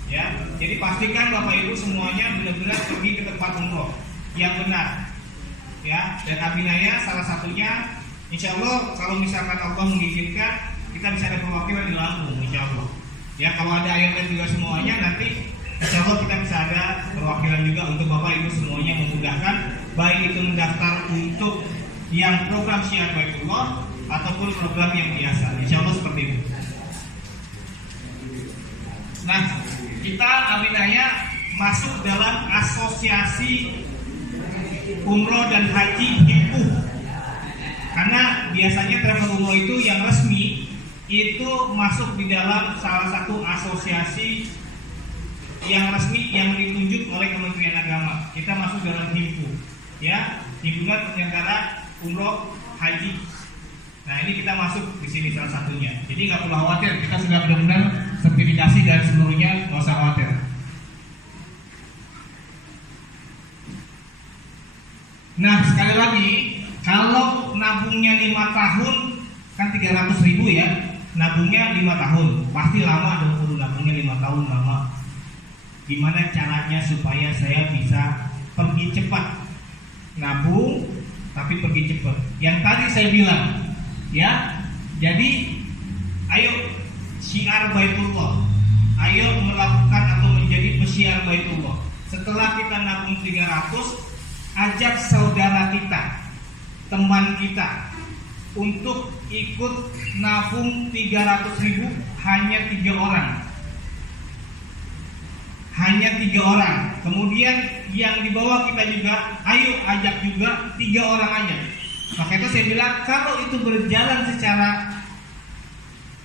Ya, jadi pastikan Bapak Ibu semuanya benar-benar pergi ke tempat umroh yang benar. Ya, dan Abinaya salah satunya. Insya Allah kalau misalkan Allah mengizinkan, kita bisa ada perwakilan di Lampung, insya Allah. Ya, kalau ada ayat juga semuanya, nanti insya Allah kita bisa ada perwakilan juga untuk Bapak Ibu semuanya, memudahkan baik itu mendaftar untuk yang program Syiar Baitullah ataupun program yang biasa. Insya Allah seperti itu. Nah, kita Aminaya masuk dalam asosiasi umroh dan haji HIMPU. Karena biasanya travel umroh itu yang resmi itu masuk di dalam salah satu asosiasi yang resmi yang ditunjuk oleh Kementerian Agama. Kita masuk dalam HIMPU, ya, Himpunan Penyelenggara Umroh Haji. Nah, ini kita masuk di sini salah satunya. Jadi nggak perlu khawatir, kita sudah benar-benar sertifikasi dan seluruhnya, nggak usah khawatir. Nah, sekali lagi, kalau nabungnya 5 tahun kan 300.000 ya, nabungnya 5 tahun, pasti lama dong. Nabungnya 5 tahun lama. Gimana caranya supaya saya bisa pergi cepat? Nabung tapi pergi cepat. Yang tadi saya bilang, ya. Jadi ayo syiar Baitullah. Ayo melakukan atau menjadi pesiar Baitullah. Setelah kita nabung 300, ajak saudara kita, teman kita untuk ikut nabung 300.000, hanya 3 orang. Hanya 3 orang. Kemudian yang di bawah kita juga, ayo ajak juga 3 orang aja. Maka itu saya bilang, kalau itu berjalan secara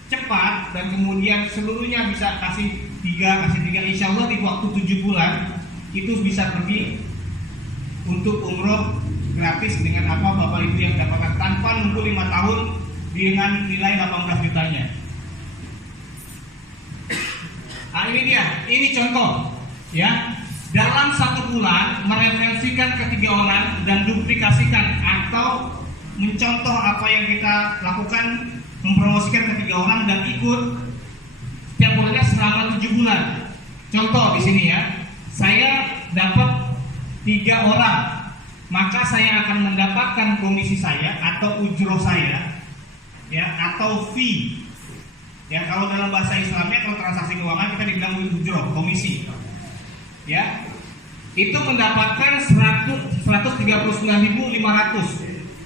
cepat dan kemudian seluruhnya bisa kasih 3, insya Allah di waktu 7 bulan itu bisa pergi untuk umroh gratis dengan apa Bapak Ibu yang dapatkan tanpa nunggu 5 tahun dengan nilai 18 jutanya. Nah, ini dia, ini contoh, ya. Dalam 1 bulan mereferensikan ke 3 orang dan duplikasikan atau mencontoh apa yang kita lakukan, mempromosikan ke 3 orang dan ikut setiap bulannya selama 7 bulan. Contoh di sini ya, saya dapat 3 orang, maka saya akan mendapatkan komisi saya atau ujroh saya, ya, atau fee. Ya, kalau dalam bahasa Islamnya, kalau transaksi keuangan kita dibilang ujroh, komisi. Ya, itu mendapatkan 139.500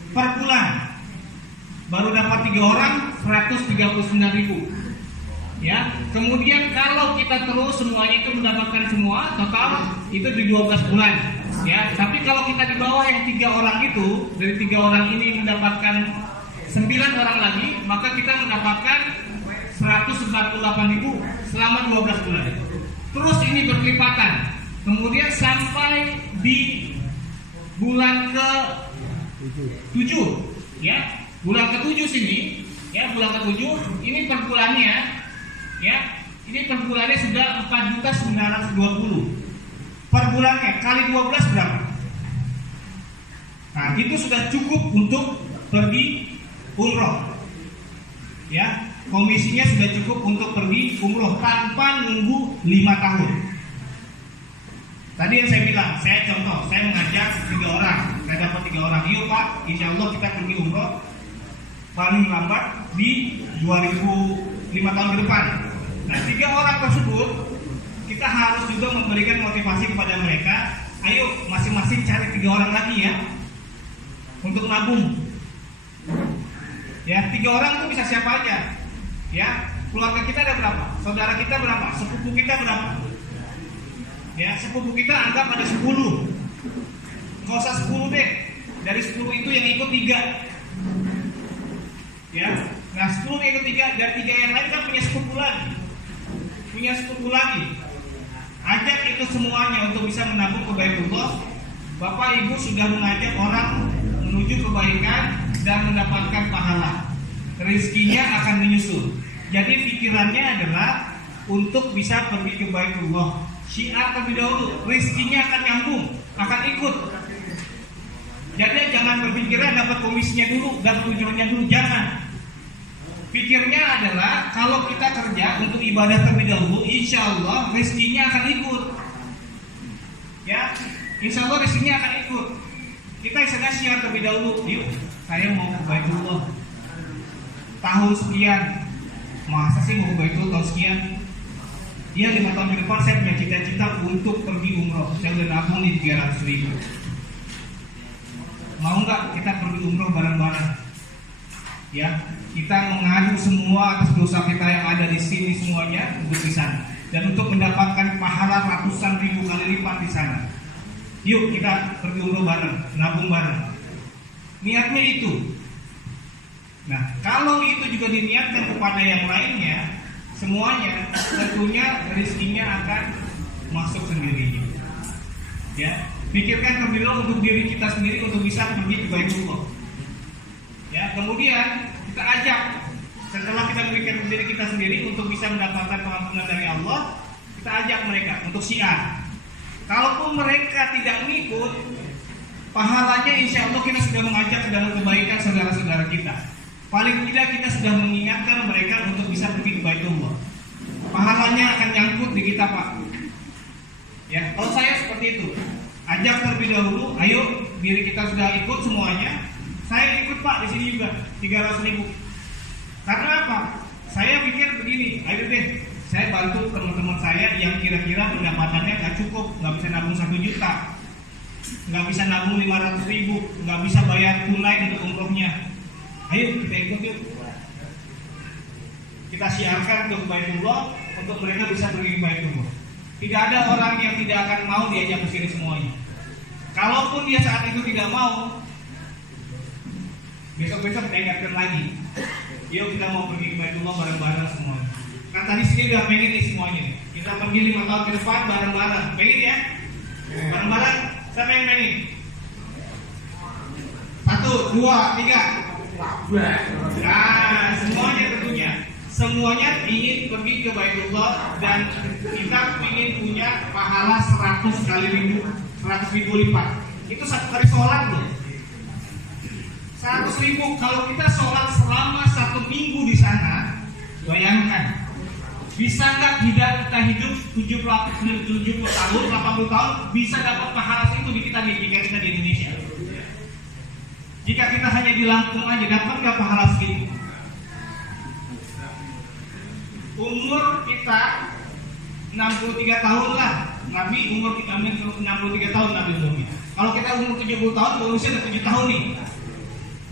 per bulan. Baru dapat 3 orang 139.000. Ya, kemudian kalau kita terus semuanya itu mendapatkan semua total itu di 12 bulan. Ya, tapi kalau kita di bawah yang 3 orang itu, dari 3 orang ini mendapatkan 9 orang lagi, maka kita mendapatkan 148.000 selama 12 bulan. Terus ini berkelipatan. Kemudian sampai di bulan ke-7, ya. Bulan ke-7 sini, ya, bulan ke-7 ini per bulannya, ya. Ini per bulannya sudah 4.920. Per bulannya kali 12 berapa? Nah, itu sudah cukup untuk pergi umroh. Ya. Komisinya sudah cukup untuk pergi umroh tanpa nunggu 5 tahun. Tadi yang saya bilang, saya contoh, saya mengajak 3 orang, saya dapat 3 orang. Yuk Pak, insya Allah kita pergi umroh paling lambat di 5 tahun ke depan. Nah, 3 orang tersebut kita harus juga memberikan motivasi kepada mereka. Ayo masing-masing cari 3 orang lagi ya untuk nabung. Ya, 3 orang itu bisa siapa aja. Ya, keluarga kita ada berapa? Saudara kita berapa? Sepupu kita berapa? Ya, sepupu kita anggap ada 10. Nggak usah 10 deh. Dari 10 itu yang ikut 3. Ya, nah 10 yang ikut 3, dan 3 yang lain kan punya sepupu lagi. Punya sepupu lagi. Ajak itu semuanya untuk bisa menabung ke Baitullah. Bapak Ibu sudah mengajak orang menuju kebaikan dan mendapatkan pahala. Rezekinya akan menyusul. Jadi pikirannya adalah untuk bisa pergi ke Baitullah. Syiar terlebih dahulu, rezekinya akan nyambung, akan ikut. Jadi jangan berpikiran dapat komisinya dulu, dapat ujurnya dulu, jangan. Pikirnya adalah kalau kita kerja untuk ibadah terlebih dahulu, insya Allah rezekinya akan ikut. Ya, insya Allah rezekinya akan ikut. Kita istilahnya syiar terlebih dahulu. Yuk, saya mau ke Baitullah tahun sekian. Masa sih mau ke Baitullah tahun sekian? Iya, 5 tahun ke depan saya punya cita-cita untuk pergi umroh. Saya udah nabung di 300.000. Mau nggak kita pergi umroh bareng-bareng? Ya, kita mengadu semua atas dosa kita yang ada di sini semuanya untuk di sana, dan untuk mendapatkan pahala ratusan ribu kali lipat di sana. Yuk kita pergi umroh bareng, nabung bareng. Niatnya itu. Nah, kalau itu juga diniatkan kepada yang lainnya, semuanya tentunya rezekinya akan masuk sendirinya. Ya, pikirkan terlebih dahulu untuk diri kita sendiri untuk bisa pergi ke Baitullah. Ya, kemudian kita ajak, setelah kita memikirkan diri kita sendiri untuk bisa mendapatkan pengampunan dari Allah, kita ajak mereka untuk syiar. Kalaupun mereka tidak mengikut, pahalanya insya Allah kita sudah mengajak ke dalam kebaikan saudara-saudara kita. Paling tidak kita sudah mengingatkan mereka untuk bisa pergi ke Baitullah. Pahalanya akan nyangkut di kita, Pak. Ya, kalau saya seperti itu, ajak terlebih dahulu, ayo diri kita sudah ikut semuanya. Saya ikut Pak di sini juga 300.000. Karena apa? Saya pikir begini, ayo deh, saya bantu teman-teman saya yang kira-kira pendapatannya nggak cukup, nggak bisa nabung 1 juta, nggak bisa nabung 500.000, nggak bisa bayar tunai untuk umrohnya. Ayo kita ikut yuk. Kita siarkan untuk Baitullah, untuk mereka bisa pergi ke Baitullah. Tidak ada orang yang tidak akan mau diajak ke sini semuanya. Kalaupun dia saat itu tidak mau, besok-besok kita ingatkan lagi. Yuk kita mau pergi ke Baitullah bareng-bareng semuanya. Kan tadi sini udah pengen nih semuanya. Kita pergi 5 tahun ke depan bareng-bareng. Pengen ya? Bareng-bareng. Siapa yang pengen? 1, 2, 3. Nah, semuanya tentunya. Semuanya ingin pergi ke Baitullah dan kita ingin punya pahala 100 ribu lipat. Itu 1 kali sholat loh. 100.000 kalau kita sholat selama 1 minggu di sana, bayangkan bisa nggak tidak kita hidup 70 tahun, 80 tahun bisa dapat pahala itu di kita jika kita di Indonesia. Jika kita hanya di Lampung aja dapat nggak pahala segitu? Umur kita 63 tahun lah, Nabi umur kita 63 tahun Nabi umurnya. Kalau kita umur 70 tahun, bonusnya sudah 7 tahun nih.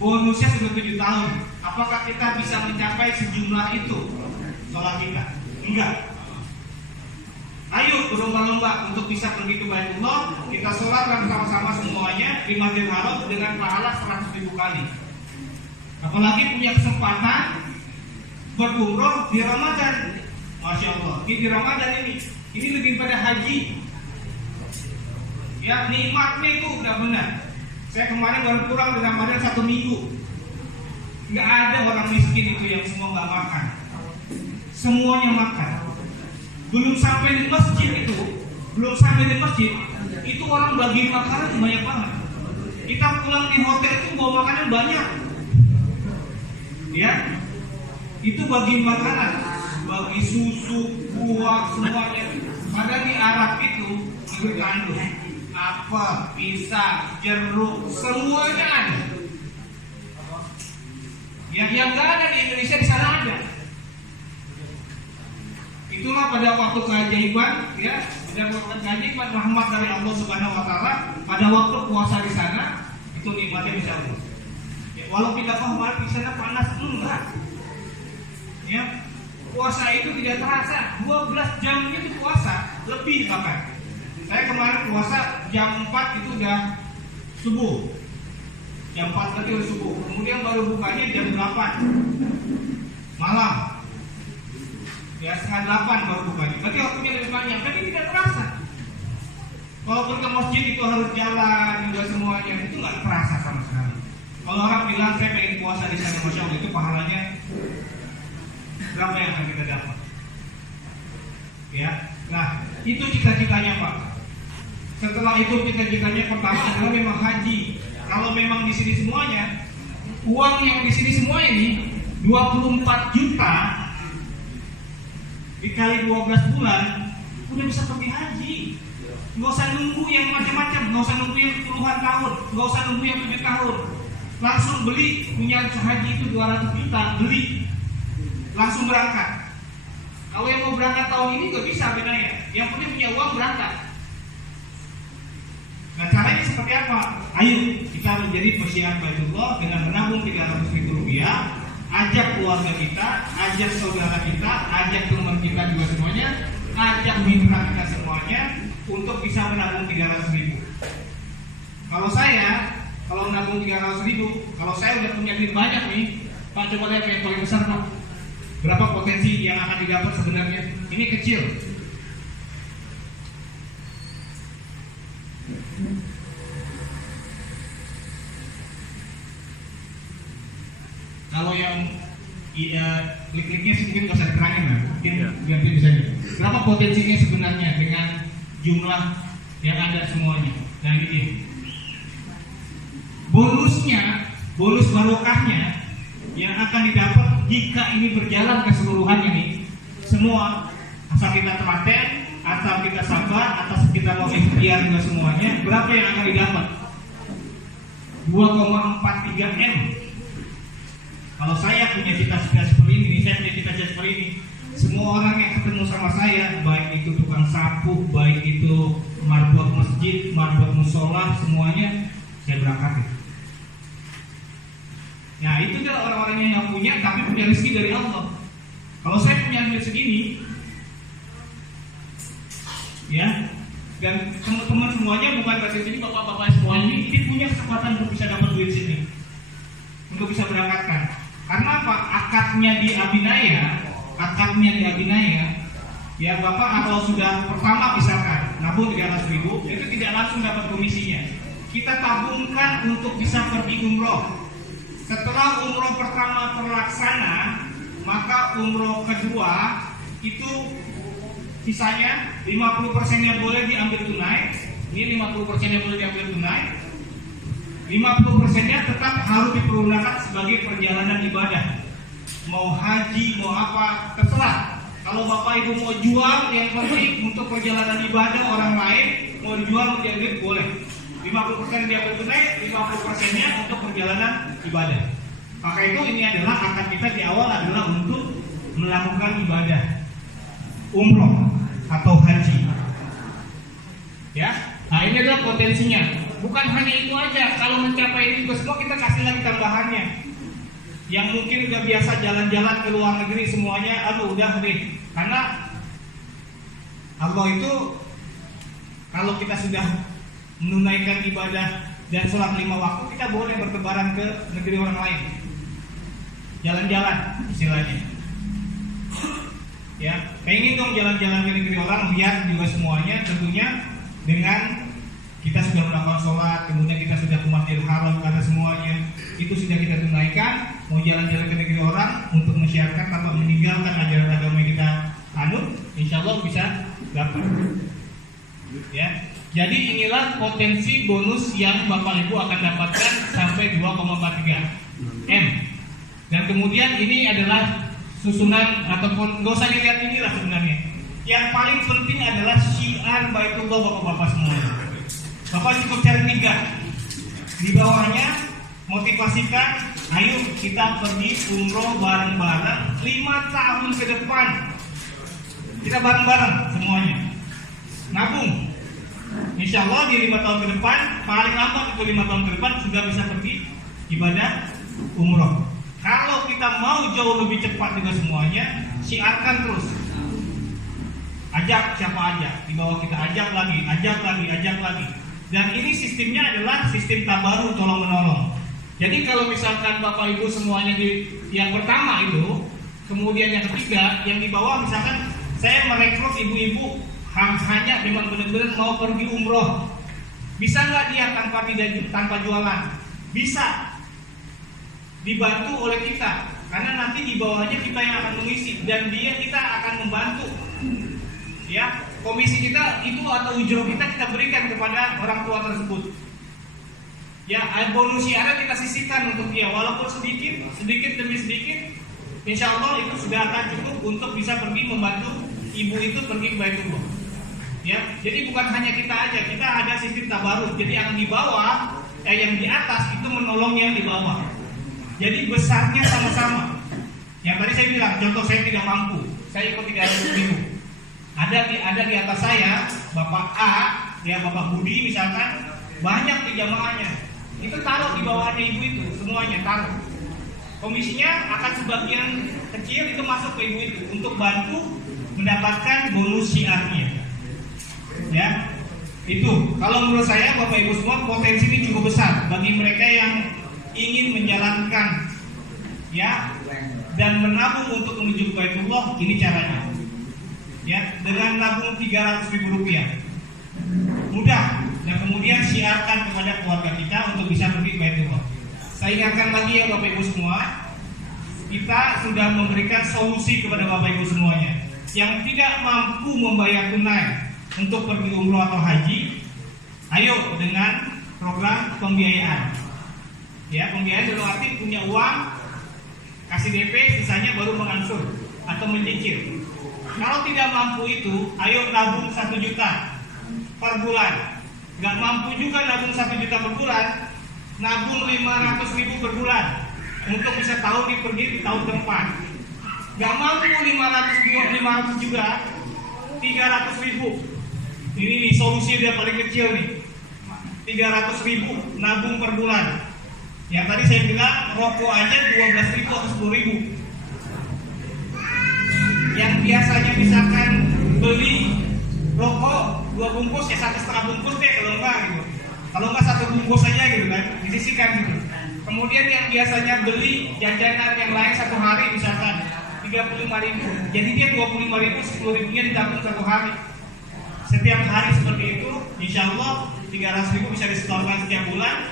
Bonusnya sudah 7 tahun. Apakah kita bisa mencapai sejumlah itu sholat kita? Enggak. Ayo berlomba-lomba untuk bisa pergi ke Baitullah. Kita sholat bersama-sama semuanya di Masjidil Haram dengan pahala 100.000 kali. Apalagi punya kesempatan berumroh di Ramadan. Masya Allah, di Ramadan ini lebih pada haji. Ya, nikmatnya itu udah benar. Saya kemarin baru pulang di Ramadan 1 minggu. Nggak ada orang miskin itu yang semua nggak makan. Semuanya makan. Belum sampai di masjid itu orang bagi makanan banyak banget. Kita pulang di hotel itu bawa makanan banyak. Ya, itu bagi makanan, bagi susu, buah, semuanya. Padahal di Arab itu kandung apa, pisang, jeruk, semuanya ada. Yang nggak ada di Indonesia di sana ada. Itulah pada waktu keajaiban, ya, pada waktu keajaiban rahmat dari Allah Subhanahu Wa Taala. Pada waktu puasa di sana itu nikmatnya bisa Allah. Ya, walau kita kemarin di sana panas enggak. Ya, puasa itu tidak terasa. 12 jam itu puasa, lebih bahkan. Saya kemarin puasa jam 4 itu udah subuh. Jam 4 tadi udah subuh. Kemudian baru bukanya jam 8 malam. Ya, setengah 8 baru bukanya. Berarti waktunya lebih panjang. Tapi tidak terasa. Walaupun ke masjid itu harus jalan juga semuanya, itu nggak terasa sama sekali. Kalau orang bilang saya pengen puasa di sana, Masya Allah, itu pahalanya berapa yang akan kita dapat? Ya, nah itu cita-citanya Pak. Setelah itu cita-citanya pertama adalah memang haji. Kalau memang di sini semuanya, uang yang di sini semua ini 24 juta dikali 12 bulan udah bisa pergi haji. Nggak usah nunggu yang macam-macam, nggak usah nunggu yang puluhan tahun, nggak usah nunggu yang 7 tahun. Langsung beli, punya haji itu 200 juta, beli, langsung berangkat. Kalau yang mau berangkat tahun ini nggak bisa bedanya. Yang penting punya uang berangkat. Nah, caranya seperti apa? Ayo kita menjadi pesiar Baitullah dengan menabung 300.000 rupiah. ajak keluarga kita, ajak saudara kita, ajak teman kita juga semuanya, ajak mitra kita semuanya untuk bisa menabung 300.000. Kalau menabung 300.000, kalau saya udah punya duit banyak nih, Pak, coba lihat yang paling besar, Pak. Berapa potensi yang akan didapat sebenarnya? Ini kecil. Kalau yang klik-kliknya sih mungkin nggak usah diterangin lah, mungkin biar dia bisa lihat. Berapa potensinya sebenarnya dengan jumlah yang ada semuanya. Nah ini dia. Bonusnya, bonus barokahnya yang akan didapat jika ini berjalan keseluruhan ini semua, asal kita telaten, asal kita sabar, asal kita mau ikhtiar juga semuanya, berapa yang akan didapat? 2,43 M. Kalau saya punya cita-cita seperti ini, saya punya cita-cita seperti ini, semua orang yang ketemu sama saya, baik itu tukang sapu, baik itu marbot masjid, marbot musola, semuanya saya berangkatin. Nah itu adalah orang-orang yang punya, tapi punya rezeki dari Allah. Kalau saya punya duit segini, ya, dan teman-teman semuanya bukan dari sini, bapak-bapak semuanya ini punya kesempatan untuk bisa dapat duit sini, untuk bisa berangkatkan. Karena apa? Akadnya di Abinaya, ya bapak kalau sudah pertama misalkan nabung 300.000, itu tidak langsung dapat komisinya. Kita tabungkan untuk bisa pergi umroh. Setelah umroh pertama terlaksana, maka umroh kedua itu sisanya 50%-nya boleh diambil tunai. Ini 50%-nya boleh diambil tunai. 50%-nya tetap harus dipergunakan sebagai perjalanan ibadah. Mau haji, mau apa, terserah. Kalau bapak ibu mau jual, yang penting untuk perjalanan ibadah orang lain, mau dijual, mau diambil, boleh. 50% diambil tunai, 50%-nya untuk perjalanan ibadah. Maka itu ini adalah akad kita di awal adalah untuk melakukan ibadah umroh atau haji. Ya, nah ini adalah potensinya. Bukan hanya itu aja. Kalau mencapai ini juga semua kita kasih lagi tambahannya. Yang mungkin udah biasa jalan-jalan ke luar negeri semuanya, aduh udah deh. Karena Allah itu kalau kita sudah menunaikan ibadah dan sholat 5 waktu, kita boleh bertebaran ke negeri orang lain, jalan-jalan istilahnya. Ya, pengen dong jalan-jalan ke negeri orang, lihat juga semuanya. Tentunya dengan kita sudah melakukan sholat, kemudian kita sudah ke Masjidil Haram, karena semuanya itu sudah kita tunaikan. Mau jalan-jalan ke negeri orang untuk menyiarkan tanpa meninggalkan ajaran agama yang kita anut, insya Allah bisa dapat. Ya. Jadi inilah potensi bonus yang Bapak Ibu akan dapatkan sampai 2,43 M. Dan kemudian ini adalah susunan ataupun nggak usah dilihat inilah sebenarnya. Yang paling penting adalah syiar Baitullah Bapak-bapak semua. Bapak cukup cari 3. Di bawahnya motivasikan, ayo kita pergi umroh bareng-bareng 5 tahun ke depan. Kita bareng-bareng semuanya. Nabung. Insya Allah di 5 tahun ke depan, paling lambat itu 5 tahun ke depan sudah bisa pergi ibadah umroh. Kalau kita mau jauh lebih cepat juga semuanya, siarkan terus. Ajak siapa aja, di bawah kita ajak lagi. Dan ini sistemnya adalah sistem tabaru, tolong menolong. Jadi kalau misalkan Bapak Ibu semuanya di yang pertama itu, kemudian yang ketiga, yang di bawah misalkan saya merekrut ibu-ibu hanya memang benar-benar mau pergi umroh, bisa nggak dia tanpa jualan? Bisa, dibantu oleh kita, karena nanti di bawahnya kita yang akan mengisi dan kita akan membantu. Ya, komisi kita itu atau ujung kita berikan kepada orang tua tersebut. Ya, bonus syiarnya kita sisihkan untuk dia, walaupun sedikit demi sedikit, insya Allah itu sudah akan cukup untuk bisa pergi membantu ibu itu pergi ke Baitullah. Ya, jadi bukan hanya kita aja, kita ada sistem tabaruk. Jadi yang di bawah, yang di atas itu menolong yang di bawah. Jadi besarnya sama-sama. Yang tadi saya bilang, contoh saya tidak mampu, saya ikut 300.000. Ada di atas saya, Bapak A, ya Bapak Budi misalkan, banyak di jamaahnya. Itu taruh di bawahnya ibu itu, semuanya taruh. Komisinya akan sebagian kecil itu masuk ke ibu itu untuk bantu mendapatkan bonus syiarnya. Ya, itu kalau menurut saya Bapak Ibu semua potensi ini cukup besar bagi mereka yang ingin menjalankan ya dan menabung untuk menuju Baitullah. Ini caranya. Ya, dengan nabung Rp300.000 mudah, dan kemudian siarkan kepada keluarga kita untuk bisa pergi ke Baitullah. Saya ingatkan lagi ya Bapak Ibu semua, kita sudah memberikan solusi kepada Bapak Ibu semuanya yang tidak mampu membayar tunai untuk pergi umroh atau haji. Ayo dengan program pembiayaan. Ya, pembiayaan dalam arti punya uang, kasih DP, sisanya baru mengangsur atau mencicil. Kalau tidak mampu itu, ayo nabung 1 juta per bulan. Gak mampu juga nabung 1 juta per bulan, nabung 500.000 per bulan untuk bisa tahu pergi di tahun depan. Gak mampu 500 juga, 300.000. Ini nih solusi dia paling kecil nih, 300.000 nabung per bulan. Yang tadi saya bilang rokok aja 12.000 atau 10.000. Yang biasanya misalkan beli rokok 2 bungkus ya 1,5 bungkus deh kalau enggak gitu. Kalau enggak 1 bungkus aja gitu kan, disisihkan gitu. Kemudian yang biasanya beli jajanan yang lain 1 hari misalkan 35.000, jadi dia 25.000, 10.000-nya ditabung 1 hari. Setiap hari seperti itu, insya Allah 300.000 bisa disetorkan setiap bulan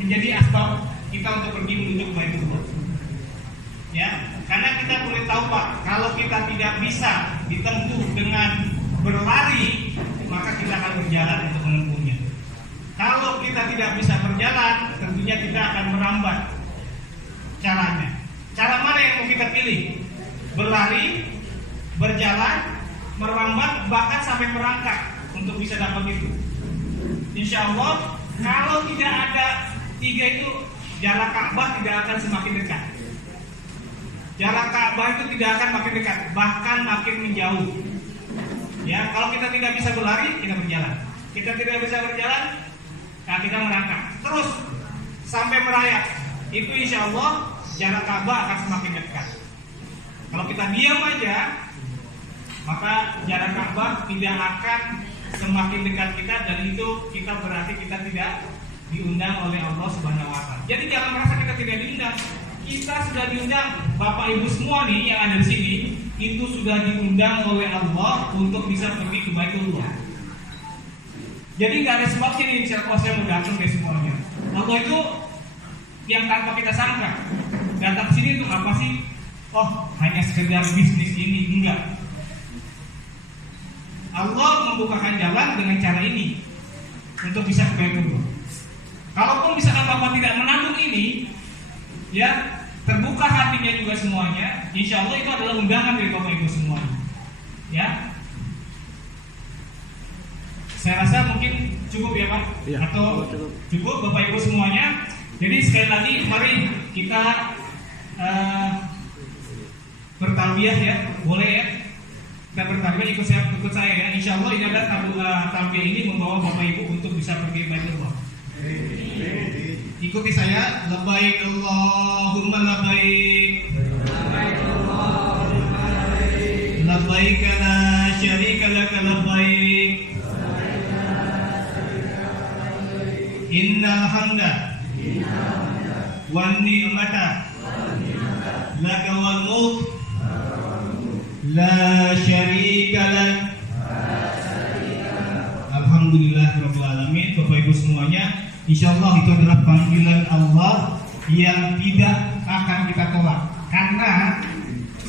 menjadi asbab kita untuk pergi menuju ke Baitullah. Ya, karena kita boleh tahu Pak, kalau kita tidak bisa ditempuh dengan berlari, maka kita akan berjalan untuk menempuhnya. Kalau kita tidak bisa berjalan, tentunya kita akan merambat caranya. Cara mana yang mau kita pilih? Berlari, berjalan, merambat, bahkan sampai merangkak untuk bisa dapat itu. Insya Allah, kalau tidak ada 3 itu, jarak Ka'bah tidak akan semakin dekat. Jarak Ka'bah itu tidak akan makin dekat, bahkan makin menjauh. Ya, kalau kita tidak bisa berlari, kita berjalan. Kita tidak bisa berjalan, nah kita merangkak terus sampai merayap. Itu insya Allah jarak Ka'bah akan semakin dekat. Kalau kita diam aja, maka jarak Ka'bah tidak akan semakin dekat kita, dan itu kita berarti kita tidak diundang oleh Allah Subhanahu wa Ta'ala. Jadi jangan merasa kita tidak diundang. Kita sudah diundang, Bapak Ibu semua nih yang ada di sini, itu sudah diundang oleh Allah untuk bisa pergi ke Baitullah. Jadi nggak ada sebabnya nih siapa saya mau datang deh semuanya. Allah itu yang tanpa kita sangka datang ke sini itu apa sih? Oh, hanya sekedar bisnis ini, enggak. Allah membukakan jalan dengan cara ini untuk bisa ke Baitullah. Kalaupun misalkan Bapak tidak menanggung ini, ya terbuka hatinya juga semuanya, insya Allah itu adalah undangan dari Bapak Ibu semuanya. Ya, saya rasa mungkin cukup ya Pak, ya, atau cukup Bapak Ibu semuanya. Jadi sekali lagi mari kita bertalbiyah ya, boleh ya. Kita bertalbiyah ikut saya ya. Insya Allah ini adalah talbiyah ini membawa Bapak Ibu untuk bisa pergi Baitullah. Ikuti saya, labbaik Allahumma labbaik, labbaik la syarika laka labbaik, innal hamda wan ni'mata laka wal mulk la syarika lak. Alhamdulillahirabbil alamin. Bapak Ibu semuanya, insyaallah itu adalah panggilan Allah yang tidak akan kita tolak, karena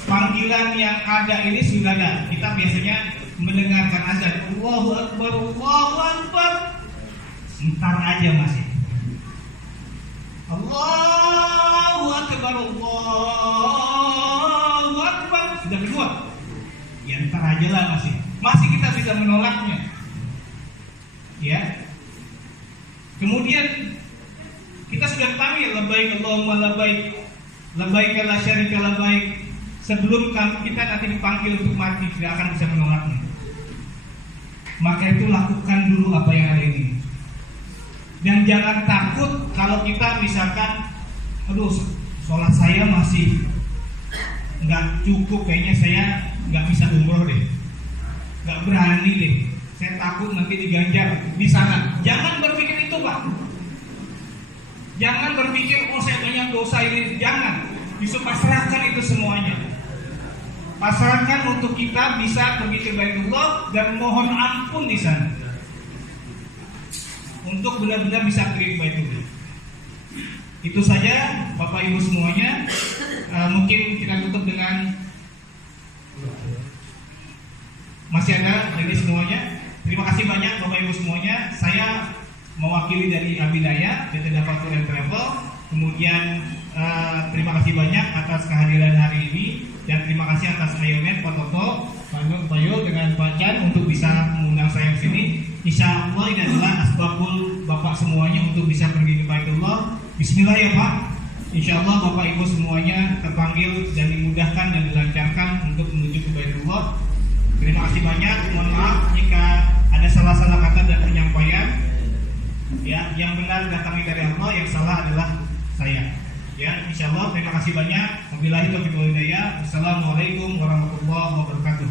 panggilan yang ada ini sudah ada. Kita biasanya mendengarkan azan, Allahu Akbar, Allahu Akbar, entar aja masih Allahu Akbar, Allahu Akbar, sudah kedua, ya entar aja lah masih kita bisa menolaknya, ya. Kemudian kita sudah panggil labbaik Allahumma labbaik, labbaik la syarika labbaik. Sebelum kita nanti dipanggil untuk mati, tidak akan bisa menolaknya. Maka itu lakukan dulu apa yang ada ini. Dan jangan takut kalau kita misalkan, aduh sholat saya masih nggak cukup, kayaknya saya nggak bisa umroh deh, nggak berani deh, saya takut nanti diganjar di sana. Jangan berpikir itu, Pak. Jangan berpikir, oh saya banyak dosa ini. Jangan. Justru pasrahkan itu semuanya. Pasrahkan untuk kita bisa pergi ke Baitullah dan mohon ampun di sana, untuk benar-benar bisa pergi ke Baitullah. Itu saja Bapak Ibu semuanya. Mungkin kita tutup dengan masih ada ini semuanya. Terima kasih banyak Bapak Ibu semuanya. Saya mewakili dari Abinaya PT Davatur and Travel. Kemudian terima kasih banyak atas kehadiran hari ini, dan terima kasih atas Ayonet, Pak Toto, Pak Yo dengan Pak Chan untuk bisa mengundang saya ke sini. Insya Allah ini adalah asbabul Bapak semuanya untuk bisa pergi ke Baitullah. Bismillah ya Pak. Insya Allah Bapak Ibu semuanya terpanggil dan dimudahkan dan dilancarkan untuk menuju ke Baitullah. Terima kasih banyak. Mohon maaf jika ada salah-salah kata dan penyampaian. Ya, yang benar datangnya dari Allah, yang salah adalah saya. Ya, insya Allah terima kasih banyak. Wabillahi taufiq wal hidayah. Wassalamualaikum warahmatullahi wabarakatuh.